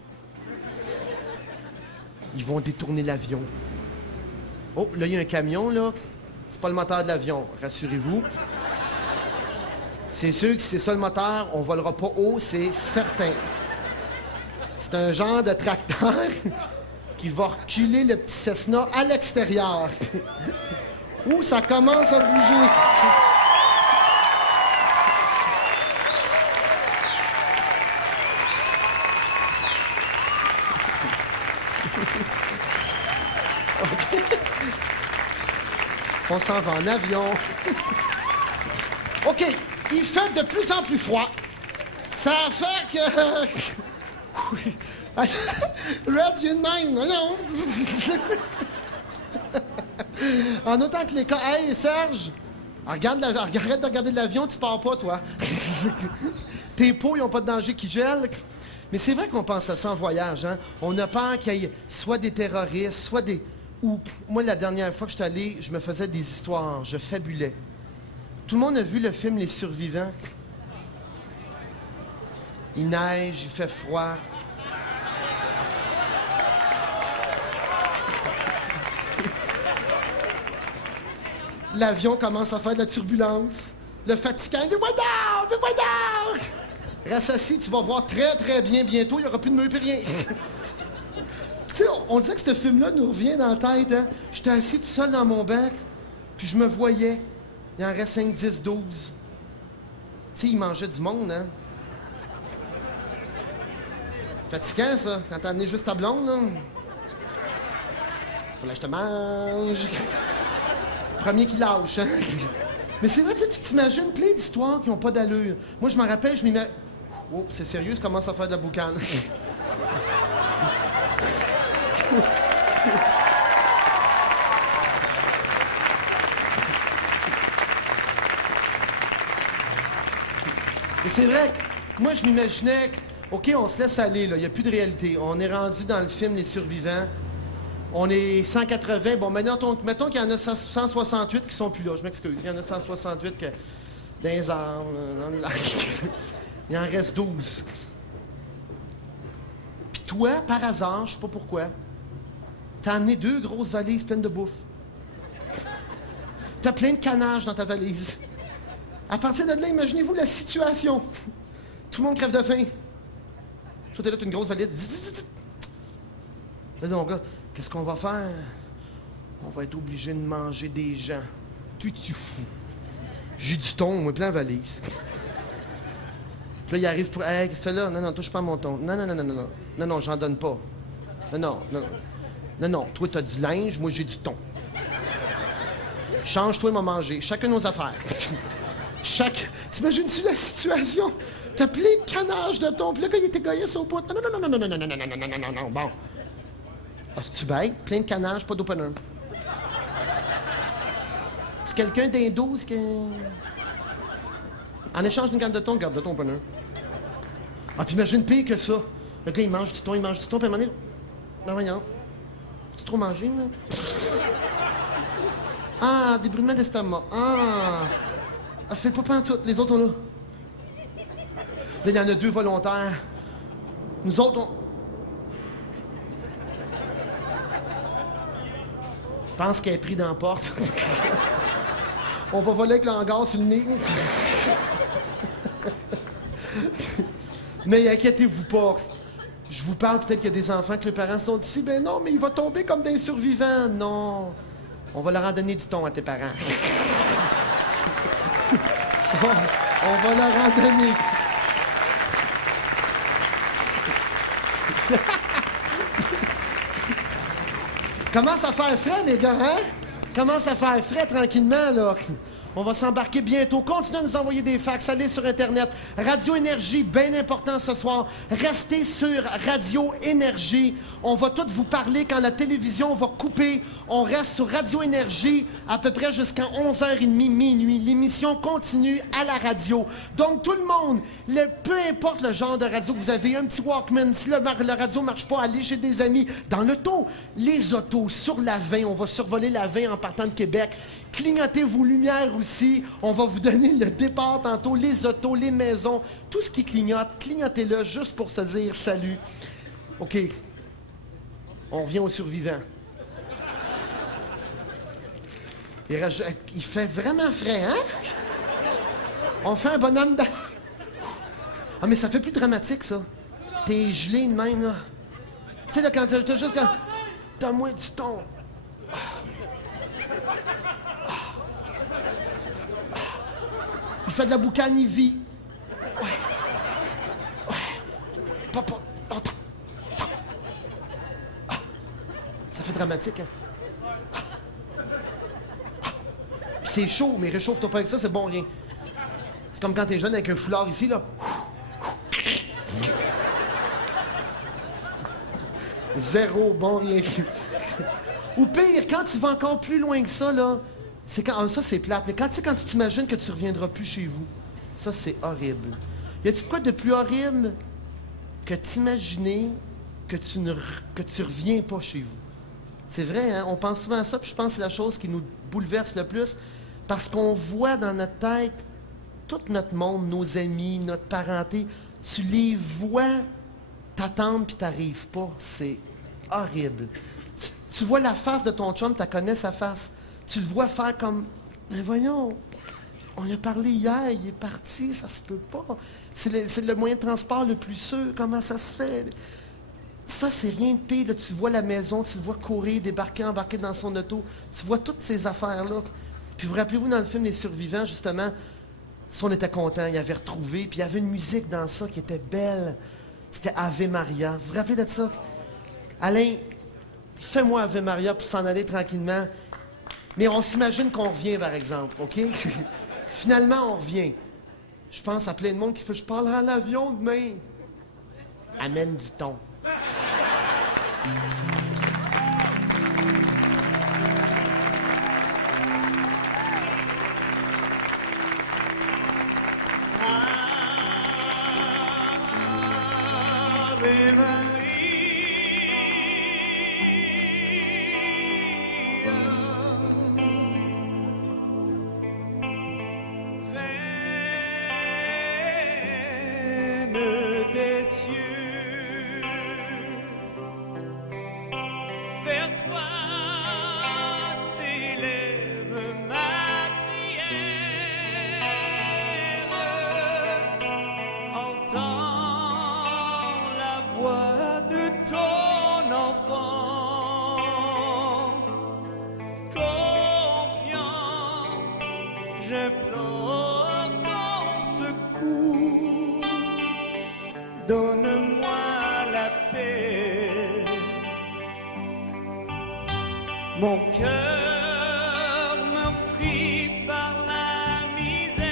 Ils vont détourner l'avion. Oh, là, il y a un camion, là. C'est pas le moteur de l'avion, rassurez-vous. C'est sûr que si c'est ça le moteur, on volera pas haut, c'est certain. C'est un genre de tracteur qui va reculer le petit Cessna à l'extérieur. Ouh, ça commence à bouger. Okay. On s'en va en avion. OK, il fait de plus en plus froid. Ça fait que... Red, j'ai une même, non? En autant que les cas... Hey, Serge, arrête de regarder l'avion, tu pars pas, toi. Tes peaux, ils n'ont pas de danger qui gèlent. Mais c'est vrai qu'on pense à ça en voyage, hein? On a peur qu'il y ait soit des terroristes, soit des... Ou, moi, la dernière fois que je suis allé, je me faisais des histoires, je fabulais. Tout le monde a vu le film Les Survivants? Il neige, il fait froid. L'avion commence à faire de la turbulence. Le fatigant, « Fais-moi down! Fais-moi down! » Reste assis, tu vas voir très, très bien bientôt. Il n'y aura plus de mur, plus rien. Tu sais, on disait que ce film-là nous revient dans la tête. Hein? J'étais assis tout seul dans mon banc, puis je me voyais. Il en reste 5, 10, 12. Tu sais, il mangeait du monde, hein? Fatigant, ça, quand t'as amené juste ta blonde, là. Fallait que je te mange. Premier qui lâche, hein? Mais c'est vrai que là, tu t'imagines plein d'histoires qui n'ont pas d'allure. Moi, je m'en rappelle, je m'imagine... Oh, c'est sérieux, je commence à faire de la boucane. Et c'est vrai, moi, je m'imaginais que, OK, on se laisse aller, là, il n'y a plus de réalité. On est rendu dans le film Les Survivants. On est 180. Bon, mettons qu'il y en a 168 qui sont plus là. Je m'excuse. Il y en a 168 dans les arbres. Il en reste 12. Puis toi, par hasard, je sais pas pourquoi, t'as amené 2 grosses valises pleines de bouffe. T'as plein de canage dans ta valise. À partir de là, imaginez-vous la situation. Tout le monde crève de faim. Toi, t'es là, t'as une grosse valise. Vas-y, mon gars, qu'est-ce qu'on va faire? On va être obligé de manger des gens. Tu fous. J'ai du thon, moi, plein de valise. Puis là, il arrive pour... Hey, qu'est-ce que tu fais là? Non, touche pas à mon thon. Non, j'en donne pas. Non, toi, t'as du linge, moi, j'ai du thon. Change-toi, m'a manger. Chacun nos affaires. T'imagines-tu la situation? T'as plein de canage de thon, puis le gars, il est égoïste au bout. Non, bon. Ah, tu bête? Plein de canage, pas d'opener. C'est quelqu'un d'un 12 qui... En échange d'une canne de thon, garde de thon opener. Ah, puis imagine pire que ça. Le gars, il mange du thon, puis à un moment donné... Non, voyons. Tu trop mangé, là? Ah, des brûlements d'estomac. Ah, fais pas pantoute, les autres sont là. Là, il y en a 2 volontaires. Nous autres, on... Je pense qu'elle est prise dans la porte. On va voler avec l'hangar sur le nez. Mais inquiétez-vous pas. Je vous parle, peut-être qu'il y a des enfants que les parents sont ici. Ben non, mais il va tomber comme des survivants. Non. On va leur en donner du thon à tes parents. On va leur en donner. Commence à faire frais, les gars, hein? Commence à faire frais tranquillement, là. On va s'embarquer bientôt. Continuez à nous envoyer des fax. Allez sur Internet. Radio Énergie, bien important ce soir. Restez sur Radio Énergie. On va tous vous parler quand la télévision va couper. On reste sur Radio Énergie à peu près jusqu'à 11h30, minuit. L'émission continue à la radio. Donc, tout le monde, peu importe le genre de radio que vous avez, un petit Walkman, si la radio ne marche pas, allez chez des amis. Dans l'auto, les autos, sur la 20. On va survoler la 20 en partant de Québec. Clignotez vos lumières aussi. On va vous donner le départ tantôt, les autos, les maisons, tout ce qui clignote. Clignotez-le juste pour se dire salut. OK. On revient aux survivants. Il fait vraiment frais, hein? On fait un bonhomme de... Ah, mais ça fait plus dramatique, ça. T'es gelé de même, là. Tu sais, là, quand t'as juste... T'as moins du thon. Il fait de la boucane, il vit. Ouais. Pas longtemps. Ça fait dramatique, hein? Puis c'est chaud, mais réchauffe-toi pas avec ça, c'est bon rien. C'est comme quand t'es jeune avec un foulard ici, là. Zéro, bon rien. Ou pire, quand tu vas encore plus loin que ça, là, c'est quand... ça, c'est plate, mais quand tu t'imagines que tu reviendras plus chez vous, ça, c'est horrible. Y a-t-il quoi de plus horrible que t'imaginer que tu reviens pas chez vous? C'est vrai, hein? On pense souvent à ça, puis je pense que c'est la chose qui nous bouleverse le plus, parce qu'on voit dans notre tête tout notre monde, nos amis, notre parenté, tu les vois t'attendre puis t'arrives pas. C'est horrible. Tu vois la face de ton chum, tu connais sa face. Tu le vois faire comme... Mais voyons, on lui a parlé hier, il est parti, ça se peut pas. C'est le moyen de transport le plus sûr, comment ça se fait? Ça, c'est rien de pire. Là. Tu vois la maison, tu le vois courir, débarquer, embarquer dans son auto. Tu vois toutes ces affaires-là. Puis vous rappelez-vous, dans le film Les Survivants, justement, si on était content, il avait retrouvé, puis il y avait une musique dans ça qui était belle. C'était Ave Maria. Vous vous rappelez de ça? Alain, fais-moi Ave Maria pour s'en aller tranquillement. Mais on s'imagine qu'on revient, par exemple, OK? Finalement, on revient. Je pense à plein de monde qui fait « Je parlerai à l'avion demain. » Amène du thon. Ave Maria, Reine des cieux, vers toi s'élève ma prière. Entends la voix de ton enfant, confiant, j'implore ton secours. Donne-moi la paix. Mon cœur meurtri par la misère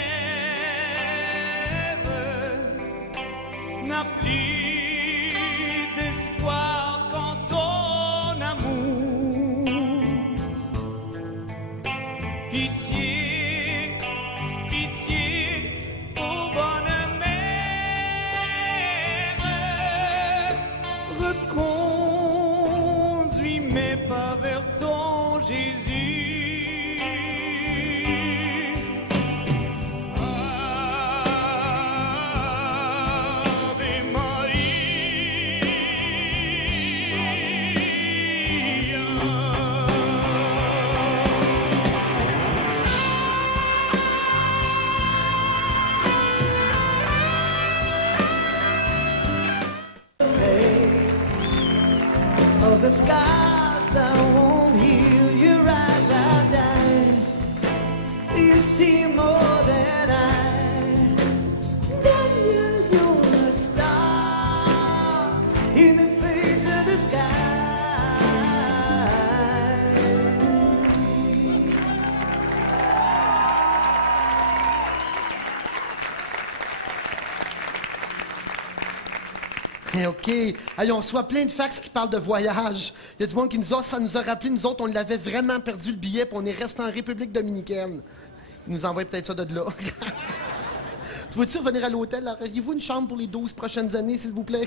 n'a plus d'espoir qu'en ton amour. Pitié, pitié, ô bonne mère, reconduis mes pas vers ton Jésus. Ave of the scars that won't heal, your eyes are dying. You see more than I. Daniel, you're a star in the face of the sky. OK. Allez, on reçoit plein de fax qui parlent de voyage. Il y a du monde qui nous a... Ça nous a rappelé, nous autres, on l'avait vraiment perdu le billet, puis on est resté en République dominicaine. Ils nous envoient peut-être ça de là. Tu veux-tu revenir à l'hôtel? Auriez-vous une chambre pour les 12 prochaines années, s'il vous plaît?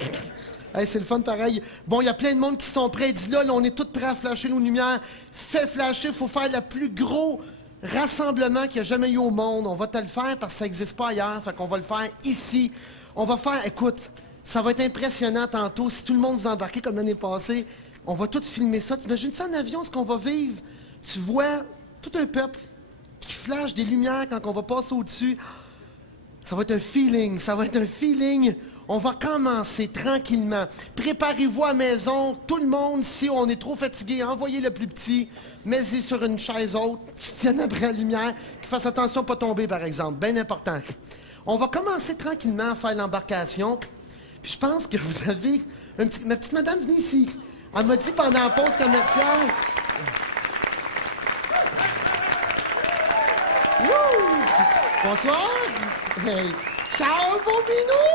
Hey, c'est le fun, pareil. Bon, il y a plein de monde qui sont prêts. Dis là, on est tous prêts à flasher nos lumières. Fais flasher, il faut faire le plus gros rassemblement qu'il y a jamais eu au monde. On va te le faire parce que ça n'existe pas ailleurs. Fait qu'on va le faire ici. On va faire... Écoute... Ça va être impressionnant tantôt. Si tout le monde vous embarquez comme l'année passée, on va tout filmer ça. T'imagines ça en avion, ce qu'on va vivre? Tu vois tout un peuple qui flash des lumières quand on va passer au-dessus. Ça va être un feeling, ça va être un feeling. On va commencer tranquillement. Préparez-vous à la maison. Tout le monde, si on est trop fatigué, envoyez le plus petit. Mettez sur une chaise haute, qui se tienne après la lumière, qui fasse attention à ne pas tomber, par exemple. Bien important. On va commencer tranquillement à faire l'embarcation. Puis je pense que vous avez... Ma petite madame, venez ici. Elle m'a dit pendant la pause commerciale... Wouh! Bonsoir! Hey. Ciao, bon minou!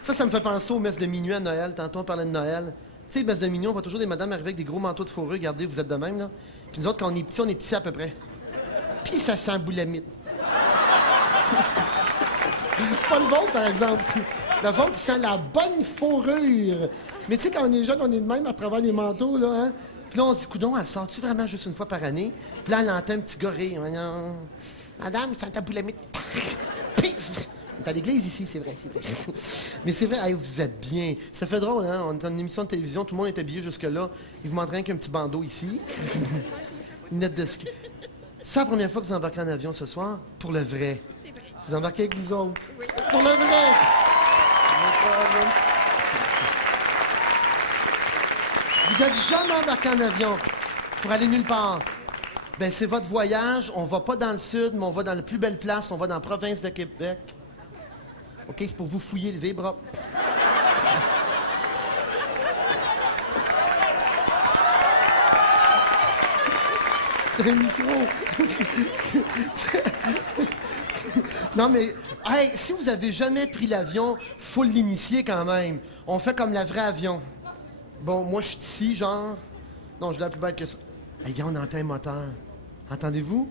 Ça me fait penser aux messes de minuit à Noël. Tantôt, on parlait de Noël. Tu sais, messes de minuit, on voit toujours des madames arriver avec des gros manteaux de fourrure. Regardez, vous êtes de même, là. Puis nous autres, quand on est petits, on est ici à peu près. Puis ça sent boulamite. Pas le vôtre, par exemple. Le vôtre, il sent la bonne fourrure. Mais tu sais, quand on est jeune, on est de même à travers les manteaux, là, hein? Puis là, on se dit, coudonc, elle sort-tu vraiment juste une fois par année? Puis là, elle entend un petit gorille. Madame, il sent ta boulamite. Pif! On est à l'église ici, c'est vrai, c'est vrai. Mais c'est vrai, hey, vous êtes bien. Ça fait drôle, hein? On est dans une émission de télévision, tout le monde est habillé jusque-là. Il vous montre rien qu'un petit bandeau ici. Une lettre de ski. C'est la première fois que vous embarquez en avion ce soir? Pour le vrai. Vous embarquez avec nous autres. Oui. Pour le vrai! Vous êtes jamais embarqué en avion pour aller nulle part. Ben c'est votre voyage. On va pas dans le sud, mais on va dans la plus belle place. On va dans la province de Québec. OK, c'est pour vous fouiller le vibra. C'est un micro. Non, mais hey, si vous avez jamais pris l'avion, faut l'initier quand même. On fait comme le vrai avion. Bon, moi, je suis ici, genre... Non, je l'ai plus bête que ça. Hey, gars, on entend un moteur. Entendez-vous?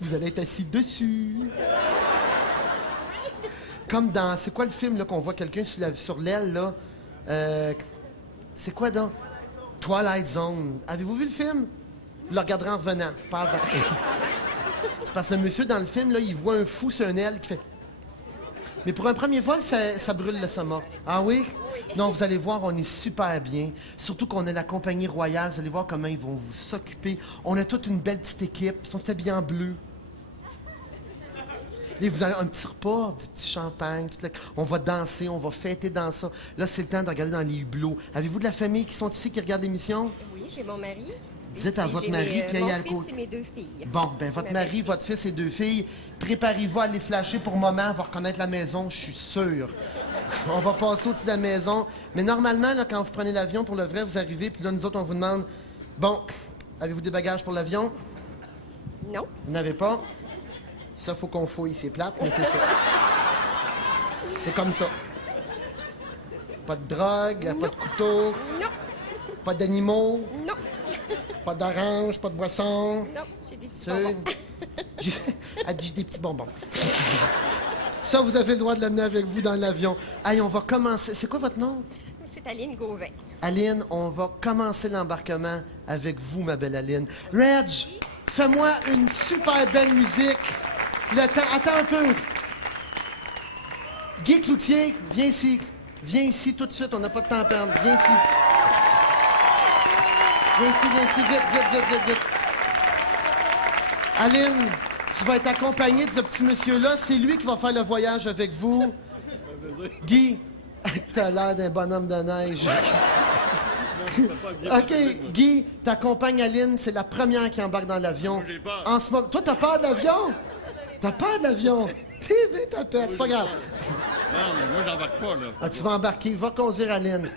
Vous allez être assis dessus. Comme dans... C'est quoi le film, là, qu'on voit quelqu'un sur l'aile, là? C'est quoi, donc? Twilight Zone. Avez-vous vu le film? Vous le regarderez en revenant. Pas avant. C'est parce que le monsieur, dans le film, là, il voit un fou sur une aile qui fait... Mais pour un premier vol, ça brûle l'estomac. Ah oui? Non, vous allez voir, on est super bien. Surtout qu'on a la compagnie royale. Vous allez voir comment ils vont vous s'occuper. On a toute une belle petite équipe. Ils sont habillés en bleu. Et vous avez un petit repas, du petit champagne. On va danser, on va fêter dans ça. Là, c'est le temps de regarder dans les hublots. Avez-vous de la famille qui sont ici, qui regardent l'émission? Oui, j'ai mon mari. Dites à votre mari qu'il y a le Mon fils et mes 2 filles. Bon, ben votre mari, votre fils et 2 filles, préparez-vous à aller flasher pour moment, va reconnaître la maison, je suis sûr. On va passer au-dessus de la maison. Mais normalement, là, quand vous prenez l'avion, pour le vrai, vous arrivez, puis là, nous autres, on vous demande, bon, avez-vous des bagages pour l'avion? Non. Vous n'avez pas? Ça, faut qu'on fouille, c'est plate, mais c'est ça. C'est comme ça. Pas de drogue, pas de couteau, Non. pas d'animaux, Non. pas d'orange, pas de boisson. Non. J'ai des petits Tu bonbons. Elle dit des petits bonbons. Ça, vous avez le droit de l'amener avec vous dans l'avion. Allez, on va commencer. C'est quoi votre nom? C'est Aline Gauvin. Aline, on va commencer l'embarquement avec vous, ma belle Aline. Reg, fais-moi une super belle musique. Le temps... Attends un peu. Guy Cloutier, viens ici. Viens ici tout de suite, on n'a pas de temps à perdre. Viens ici. Viens ici, vite. Aline, tu vas être accompagnée de ce petit monsieur-là. C'est lui qui va faire le voyage avec vous. Guy, t'as l'air d'un bonhomme de neige. OK, Guy, t'accompagnes Aline. C'est la première qui embarque dans l'avion. j'ai peur. En ce moment... Toi, t'as peur de l'avion? T'as peur de l'avion? T'es vite à pète, c'est pas grave. Non, mais moi, j'embarque pas, là. Ah, tu vas embarquer, va conduire Aline.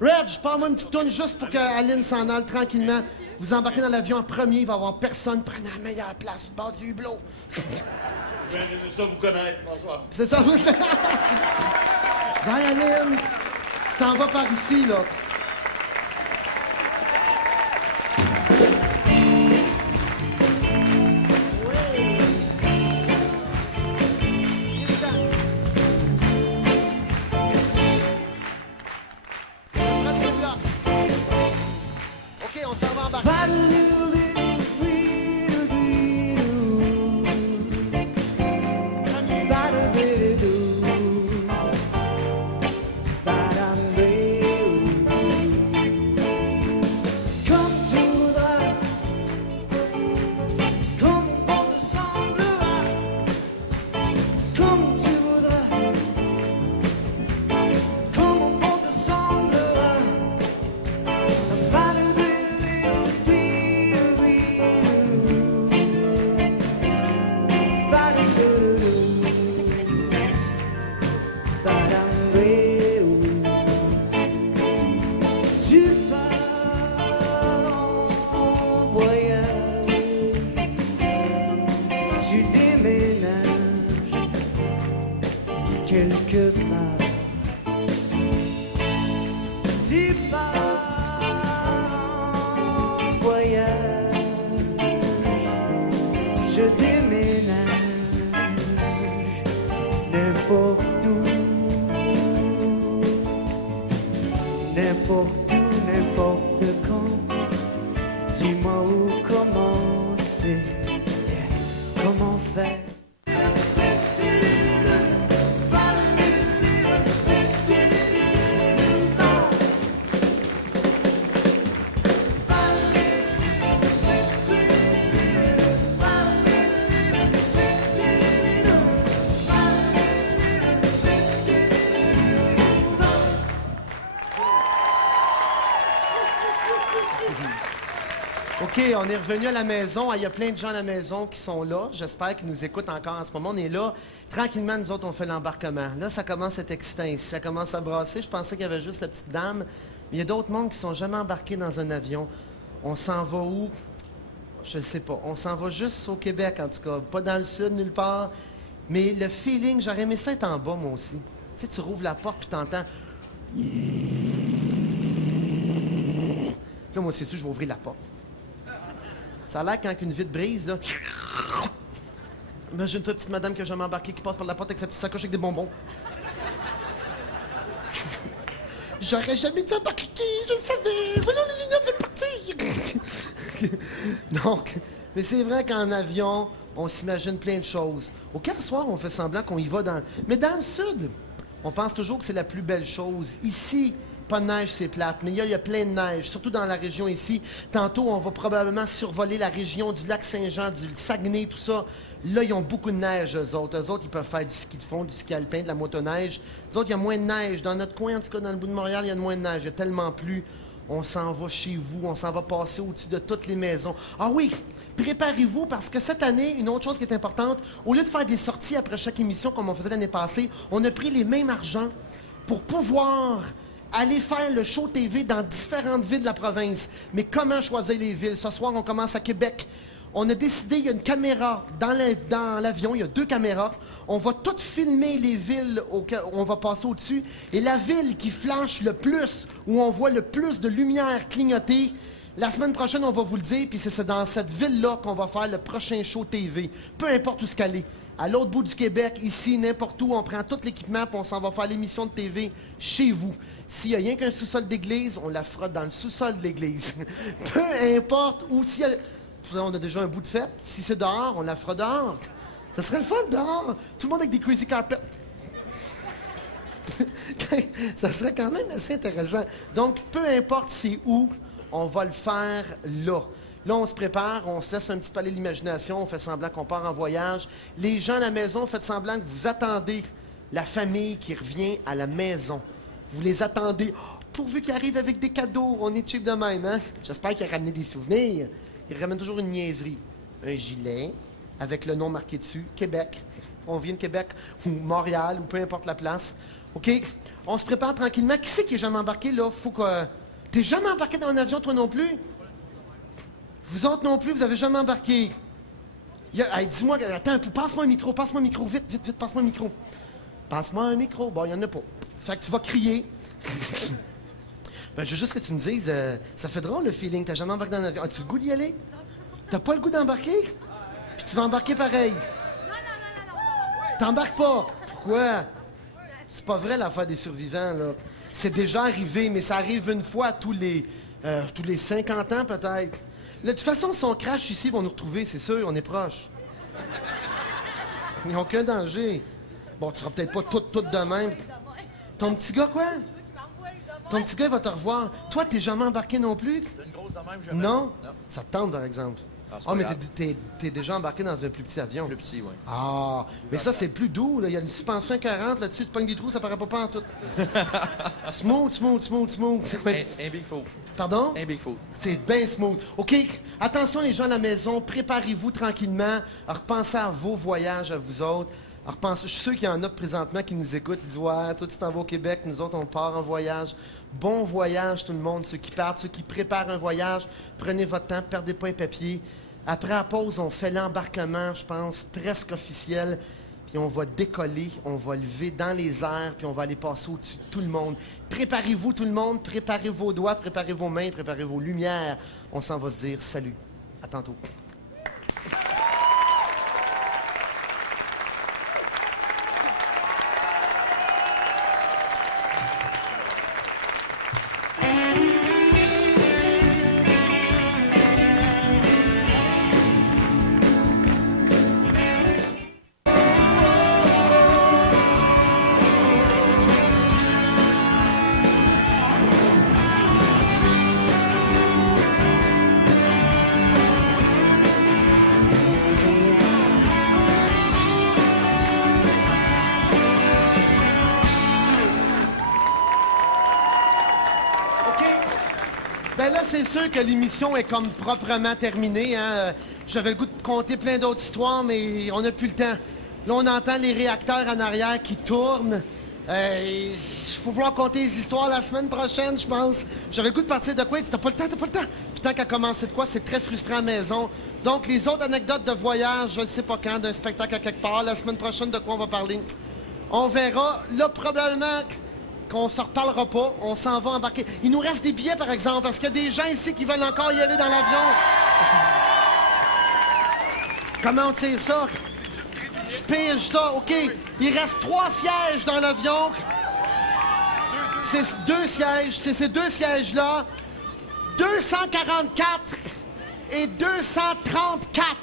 Reg, prends-moi une petite tourne juste pour que Aline s'en aille tranquillement. Vous embarquez dans l'avion en premier, il va y avoir personne. Prenez la meilleure place, bord du hublot. J'aime ça vous connaître. Bonsoir. C'est ça, vous... Bye, Aline. Tu t'en vas par ici, là. OK, on s'en va embarquer. quelque part. Tu pars en voyage, je déménage n'importe où, n'importe quand. Dis-moi où commencer, comment faire. OK, on est revenu à la maison. Il y a plein de gens à la maison qui sont là. J'espère qu'ils nous écoutent encore en ce moment. On est là. Tranquillement, nous autres, on fait l'embarquement. Là, ça commence à être excitant ici. Ça commence à brasser. Je pensais qu'il y avait juste la petite dame. Mais il y a d'autres mondes qui sont jamais embarqués dans un avion. On s'en va où? Je ne sais pas. On s'en va juste au Québec, en tout cas. Pas dans le sud, nulle part. Mais le feeling, j'aurais aimé ça être en bas, moi aussi. Tu sais, tu rouvres la porte, puis t'entends... Là, moi, c'est sûr, je vais ouvrir la porte. Ça a l'air quand une vitre brise, là... Imagine-toi, petite madame que j'ai jamais embarquée qui passe par la porte avec sa petite sacoche avec des bonbons. J'aurais jamais dû embarquer, je le savais. Voyons, les lunettes viennent partir. Donc, mais c'est vrai qu'en avion, on s'imagine plein de choses. Au quart soir, on fait semblant qu'on y va dans... Mais dans le sud, on pense toujours que c'est la plus belle chose. Ici, pas de neige, c'est plate, mais il y a plein de neige, surtout dans la région ici. Tantôt, on va probablement survoler la région du lac Saint-Jean, du Saguenay, tout ça. Là, ils ont beaucoup de neige, eux autres. Eux autres, ils peuvent faire du ski de fond, du ski alpin, de la motoneige. Eux autres, il y a moins de neige. Dans notre coin, en tout cas, dans le bout de Montréal, il y a moins de neige. Il y a tellement plu. On s'en va chez vous, on s'en va passer au-dessus de toutes les maisons. Ah oui, préparez-vous parce que cette année, une autre chose qui est importante, au lieu de faire des sorties après chaque émission comme on faisait l'année passée, on a pris les mêmes argents pour pouvoir aller faire le show TV dans différentes villes de la province. Mais comment choisir les villes? Ce soir, on commence à Québec. On a décidé, il y a une caméra dans l'avion, il y a 2 caméras. On va toutes filmer les villes où on va passer au-dessus. Et la ville qui flanche le plus, où on voit le plus de lumière clignoter, la semaine prochaine, on va vous le dire, puis c'est dans cette ville-là qu'on va faire le prochain show TV. Peu importe où ce qu'elle est. À l'autre bout du Québec, ici, n'importe où, on prend tout l'équipement, puis on s'en va faire l'émission de TV chez vous. S'il n'y a rien qu'un sous-sol d'église, on la fera dans le sous-sol de l'église. Peu importe où, s'il y a... On a déjà un bout de fête. Si c'est dehors, on la fera dehors. Ça serait le fun dehors. Tout le monde avec des crazy carpets. Ça serait quand même assez intéressant. Donc, peu importe c'est où, on va le faire là. Là, on se prépare, on se laisse un petit peu aller l'imagination, on fait semblant qu'on part en voyage. Les gens à la maison, faites semblant que vous attendez la famille qui revient à la maison. Vous les attendez. Oh, pourvu qu'ils arrivent avec des cadeaux. On est cheap de même, hein? J'espère qu'ils ramènent des souvenirs. Ils ramènent toujours une niaiserie. Un gilet avec le nom marqué dessus. Québec. On vient de Québec ou Montréal ou peu importe la place. OK? On se prépare tranquillement. Qui c'est qui est jamais embarqué, là? Faut que... T'es jamais embarqué dans un avion, toi non plus? Vous autres non plus, vous avez jamais embarqué. Hey, dis-moi, attends un peu, passe-moi un micro, vite, vite, vite, passe-moi un micro. Passe-moi un micro. Bon, il n'y en a pas. Fait que tu vas crier. Ben, je veux juste que tu me dises, ça fait drôle le feeling, t'as jamais embarqué dans un avion. As-tu le goût d'y aller? T'as pas le goût d'embarquer? Puis tu vas embarquer pareil. Non. T'embarques pas. Pourquoi? C'est pas vrai l'affaire des survivants, là. C'est déjà arrivé, mais ça arrive une fois tous les 50 ans, peut-être. De toute façon, si on crache ici, ils vont nous retrouver, c'est sûr, on est proches. Ils n'ont aucun danger. Bon, tu seras peut-être pas tout de même. Ton petit gars, quoi? Ton petit gars, il va te revoir. Toi, t'es jamais embarqué non plus? Une grosse de même, jamais. Non? Ça te tente, par exemple. Ah, mais t'es déjà embarqué dans un plus petit avion. Plus petit, oui. Ah, mais ça, c'est plus doux, là. Il y a une suspension 40 là-dessus, tu pognes des trous, ça paraît pas en tout. Smooth. Un Bigfoot. Pardon? Un Bigfoot. C'est bien smooth. OK, attention les gens à la maison, préparez-vous tranquillement, repensez à vos voyages à vous autres. Je suis sûr qu'il y en a présentement qui nous écoutent, ils disent « Ouais, toi tu t'en vas au Québec, nous autres on part en voyage. » Bon voyage tout le monde, ceux qui partent, ceux qui préparent un voyage, prenez votre temps, perdez pas les papiers. Après la pause, on fait l'embarquement, je pense, presque officiel. Puis on va décoller, on va lever dans les airs, puis on va aller passer au-dessus de tout le monde. Préparez-vous tout le monde, préparez vos doigts, préparez vos mains, préparez vos lumières. On s'en va se dire salut. À tantôt. C'est sûr que l'émission est comme proprement terminée. Hein? J'avais le goût de compter plein d'autres histoires, mais on n'a plus le temps. Là, on entend les réacteurs en arrière qui tournent. Il faut vouloir compter les histoires la semaine prochaine, je pense. J'aurais le goût de partir de quoi? T'as pas le temps, t'as pas le temps. Puis tant qu'à commencer de quoi, c'est très frustrant à la maison. Donc, les autres anecdotes de voyage, je ne sais pas quand, d'un spectacle à quelque part. La semaine prochaine, de quoi on va parler? On verra. Là, probablement qu'on se reparlera pas. On s'en va embarquer. Il nous reste des billets, par exemple, parce qu'il y a des gens ici qui veulent encore y aller dans l'avion. Comment on tire ça? Je pige ça, OK. Il reste 3 sièges dans l'avion. C'est 2 sièges. C'est ces 2 sièges-là. 244 et 234.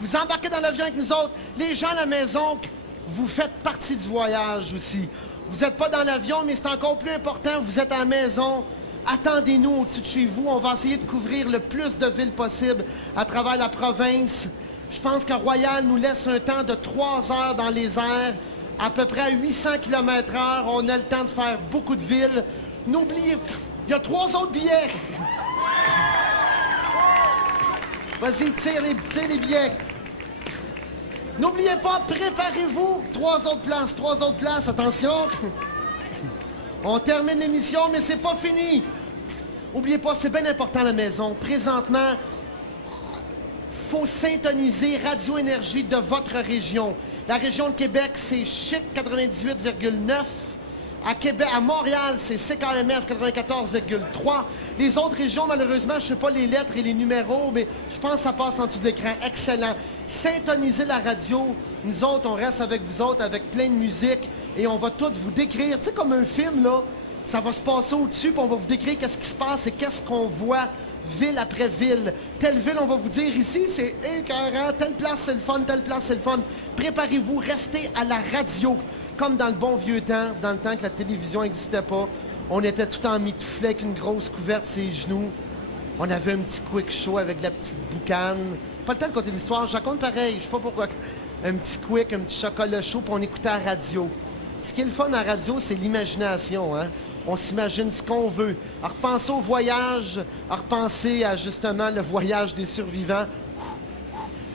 Vous embarquez dans l'avion avec nous autres. Les gens à la maison, vous faites partie du voyage aussi. Vous n'êtes pas dans l'avion, mais c'est encore plus important. Vous êtes à la maison. Attendez-nous au-dessus de chez vous. On va essayer de couvrir le plus de villes possible à travers la province. Je pense que Royal nous laisse un temps de 3 heures dans les airs, à peu près à 800 km/h. On a le temps de faire beaucoup de villes. N'oubliez, il y a 3 autres billets. Vas-y, tire les billets. N'oubliez pas, préparez-vous. 3 autres places, attention. On termine l'émission, mais c'est pas fini. N'oubliez pas, c'est bien important à la maison. Présentement, faut syntoniser Radio Énergie de votre région. La région de Québec, c'est Chic 98,9. À Québec, à Montréal, c'est CKMF 94,3. Les autres régions, malheureusement, je ne sais pas les lettres et les numéros, mais je pense que ça passe en dessous de l'écran. Excellent. Syntonisez la radio. Nous autres, on reste avec vous autres, avec plein de musique, et on va tout vous décrire. Tu sais, comme un film, là, ça va se passer au-dessus, puis on va vous décrire qu'est-ce qui se passe et qu'est-ce qu'on voit. Ville après ville. Telle ville, on va vous dire ici, c'est écœurant. Telle place, c'est le fun. Telle place, c'est le fun. Préparez-vous, restez à la radio. Comme dans le bon vieux temps, dans le temps que la télévision n'existait pas. On était tout en mitouflé avec une grosse couverte sur les genoux. On avait un petit quick show avec de la petite boucane. Pas le temps de compter l'histoire. Je raconte pareil. Je sais pas pourquoi. Un petit quick, un petit chocolat chaud, puis on écoutait la radio. Ce qui est le fun en radio, c'est l'imagination, hein? On s'imagine ce qu'on veut. À repenser au voyage, à repenser à justement le voyage des survivants.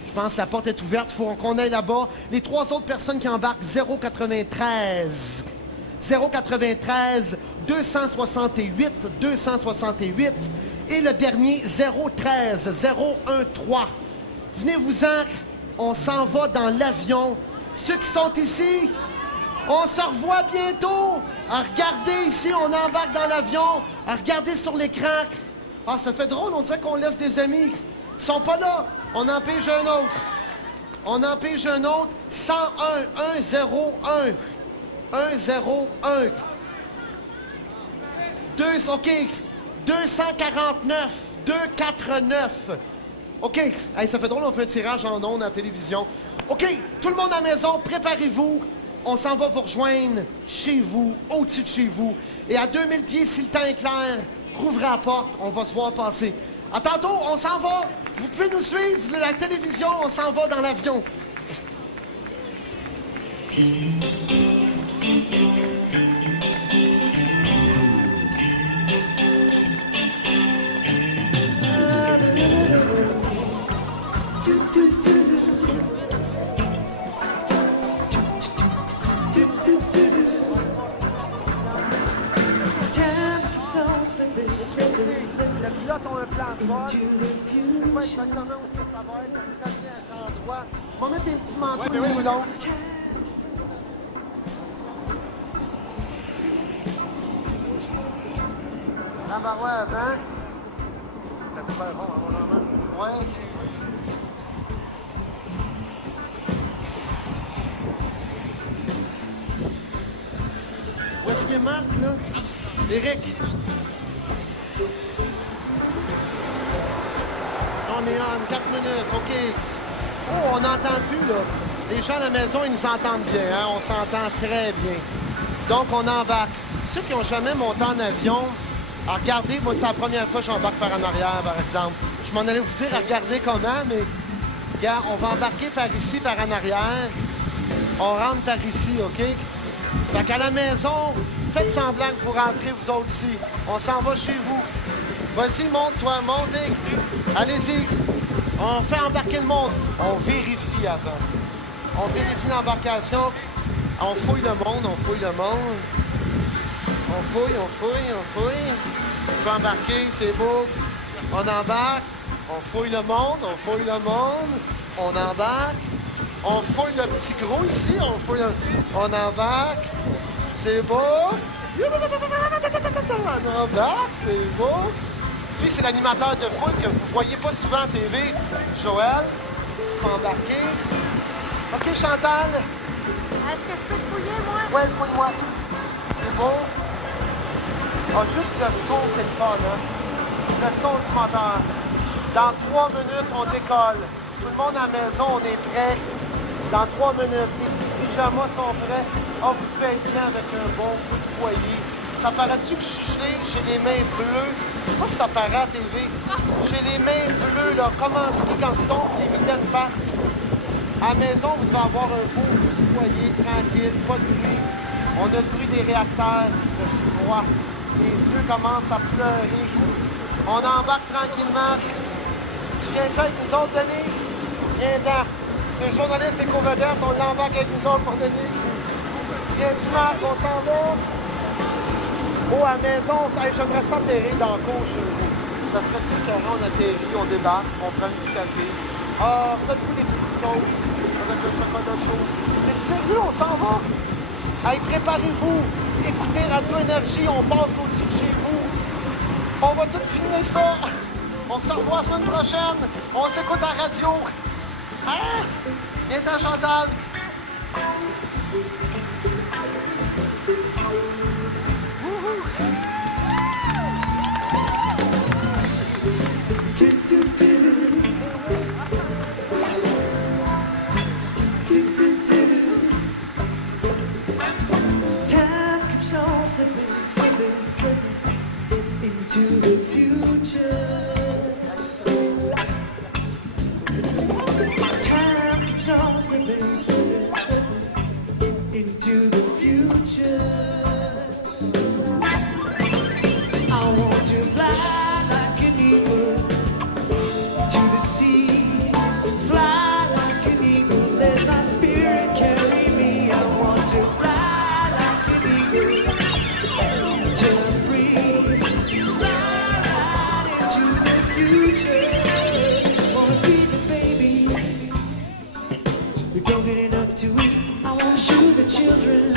Je pense que la porte est ouverte, il faut qu'on aille là-bas. Les 3 autres personnes qui embarquent, 093. 093, 268, 268. Et le dernier, 013, 013. Venez-vous-en, on s'en va dans l'avion. Ceux qui sont ici, on se revoit bientôt. À regarder ici, on embarque dans l'avion. À regarder sur l'écran. Ah, ça fait drôle, on dirait qu'on laisse des amis. Ils sont pas là. On en pige un autre. On en pige un autre. 101, 101. 101. OK. 249. 249. OK. Hey, ça fait drôle, on fait un tirage en ondes à la télévision. OK. Tout le monde à la maison, préparez-vous. On s'en va vous rejoindre chez vous, au-dessus de chez vous. Et à 2000 pieds, si le temps est clair, rouvrez la porte, on va se voir passer. À tantôt, on s'en va. Vous pouvez nous suivre, la télévision, on s'en va dans l'avion. Les pilotes ont un plan de vol. Je sais pas exactement où ça va être. On est assis à cet endroit. On va mettre des petits manteaux l'un ou l'autre. Ah bah ouais, avant. Ça fait pas bon, à mon moment. Ouais. Où est-ce qu'il est Marc, là? Éric. On est en 4 minutes, OK. Oh, on n'entend plus, là. Les gens à la maison, ils nous entendent bien, hein? On s'entend très bien. Donc, on embarque. Ceux qui n'ont jamais monté en avion, à regarder, moi, c'est la première fois que j'embarque par en arrière, par exemple. Je m'en allais vous dire à regarder comment, mais regarde, on va embarquer par ici, par en arrière. On rentre par ici, OK? Fait qu'à la maison, faites semblant que vous rentrez, vous autres, ici. On s'en va chez vous. Vas-y, monte-toi, montez. Allez-y. On fait embarquer le monde. On vérifie avant. On vérifie l'embarcation. On fouille le monde, on fouille le monde. On fouille, on fouille, on fouille. Tu peux embarquer, c'est beau. On embarque. On fouille le monde, on fouille le monde. On embarque. On fouille le petit gros ici. On embarque. C'est beau. On embarque, c'est beau. Lui, c'est l'animateur de foule que vous voyez pas souvent à TV. Joël, tu peux embarquer. OK, Chantal. Est-ce que je peux te fouiller, moi? Ouais, fouille-moi tout. C'est beau. Ah, juste le son, c'est le fun, hein? Le son du moteur. Dans 3 minutes, on décolle. Tout le monde à la maison, on est prêt. Dans 3 minutes, les petits pyjamas sont prêts. Oh, vous pouvez être bien avec un bon coup de foyer. Ça paraît-tu que je suis gelé? J'ai les mains bleues. Je sais pas si ça paraît à TV. J'ai les mains bleues, là. Comme en ski, quand tu tombes, les mitaines partent. À la maison, vous devez avoir un beau coup de foyer, tranquille, pas de bruit. On a le bruit des réacteurs, le froid. Les yeux commencent à pleurer. On embarque tranquillement. Tu viens ça avec nous autres, Denis? Viens-t'en. C'est le journaliste éco-vedette, on l'embarque avec nous autres pour Denis. Tu viens-tu, Marc? On s'en va? Oh, à la maison, j'aimerais ça atterrir dans le cours chez vous. Ça serait-tu carré, on atterrit, on débarque, on prend un petit café. Ah, faites-vous des petites toasts avec le chocolat chaud. Mais sérieux, on s'en va? Hey, préparez-vous. Écoutez Radio Énergie, on passe au-dessus de chez vous. On va tout filmer ça. On se revoit la semaine prochaine. On s'écoute à la radio. Hein? Viens-t'en, Chantal. Time keeps on slipping, slipping, slipping into the future. Time keeps on slipping, slipping, slipping into the future. I want to fly like an eagle to the sea, fly like an eagle, let my spirit carry me. I want to fly like an eagle till I'm free, fly right into the future. Wanna feed the babies who don't get enough to eat. I wanna shoe the children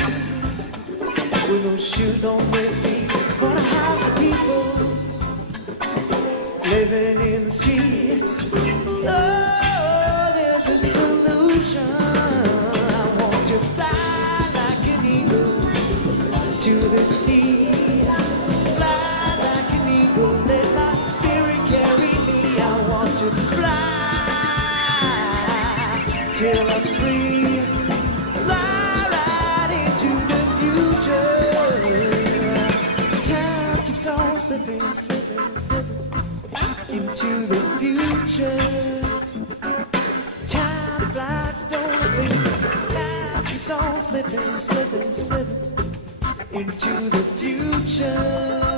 with no shoes on their feet. Wanna house the people living in the street. Oh, there's a solution. I want to fly like an eagle to the sea. Fly like an eagle, let my spirit carry me. I want to fly till I'm free. Fly right into the future. Time keeps on slipping, slipping, slipping into the future. Time flies, don't it, baby? Time keeps on slipping, slipping, slipping into the future.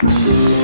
Bye.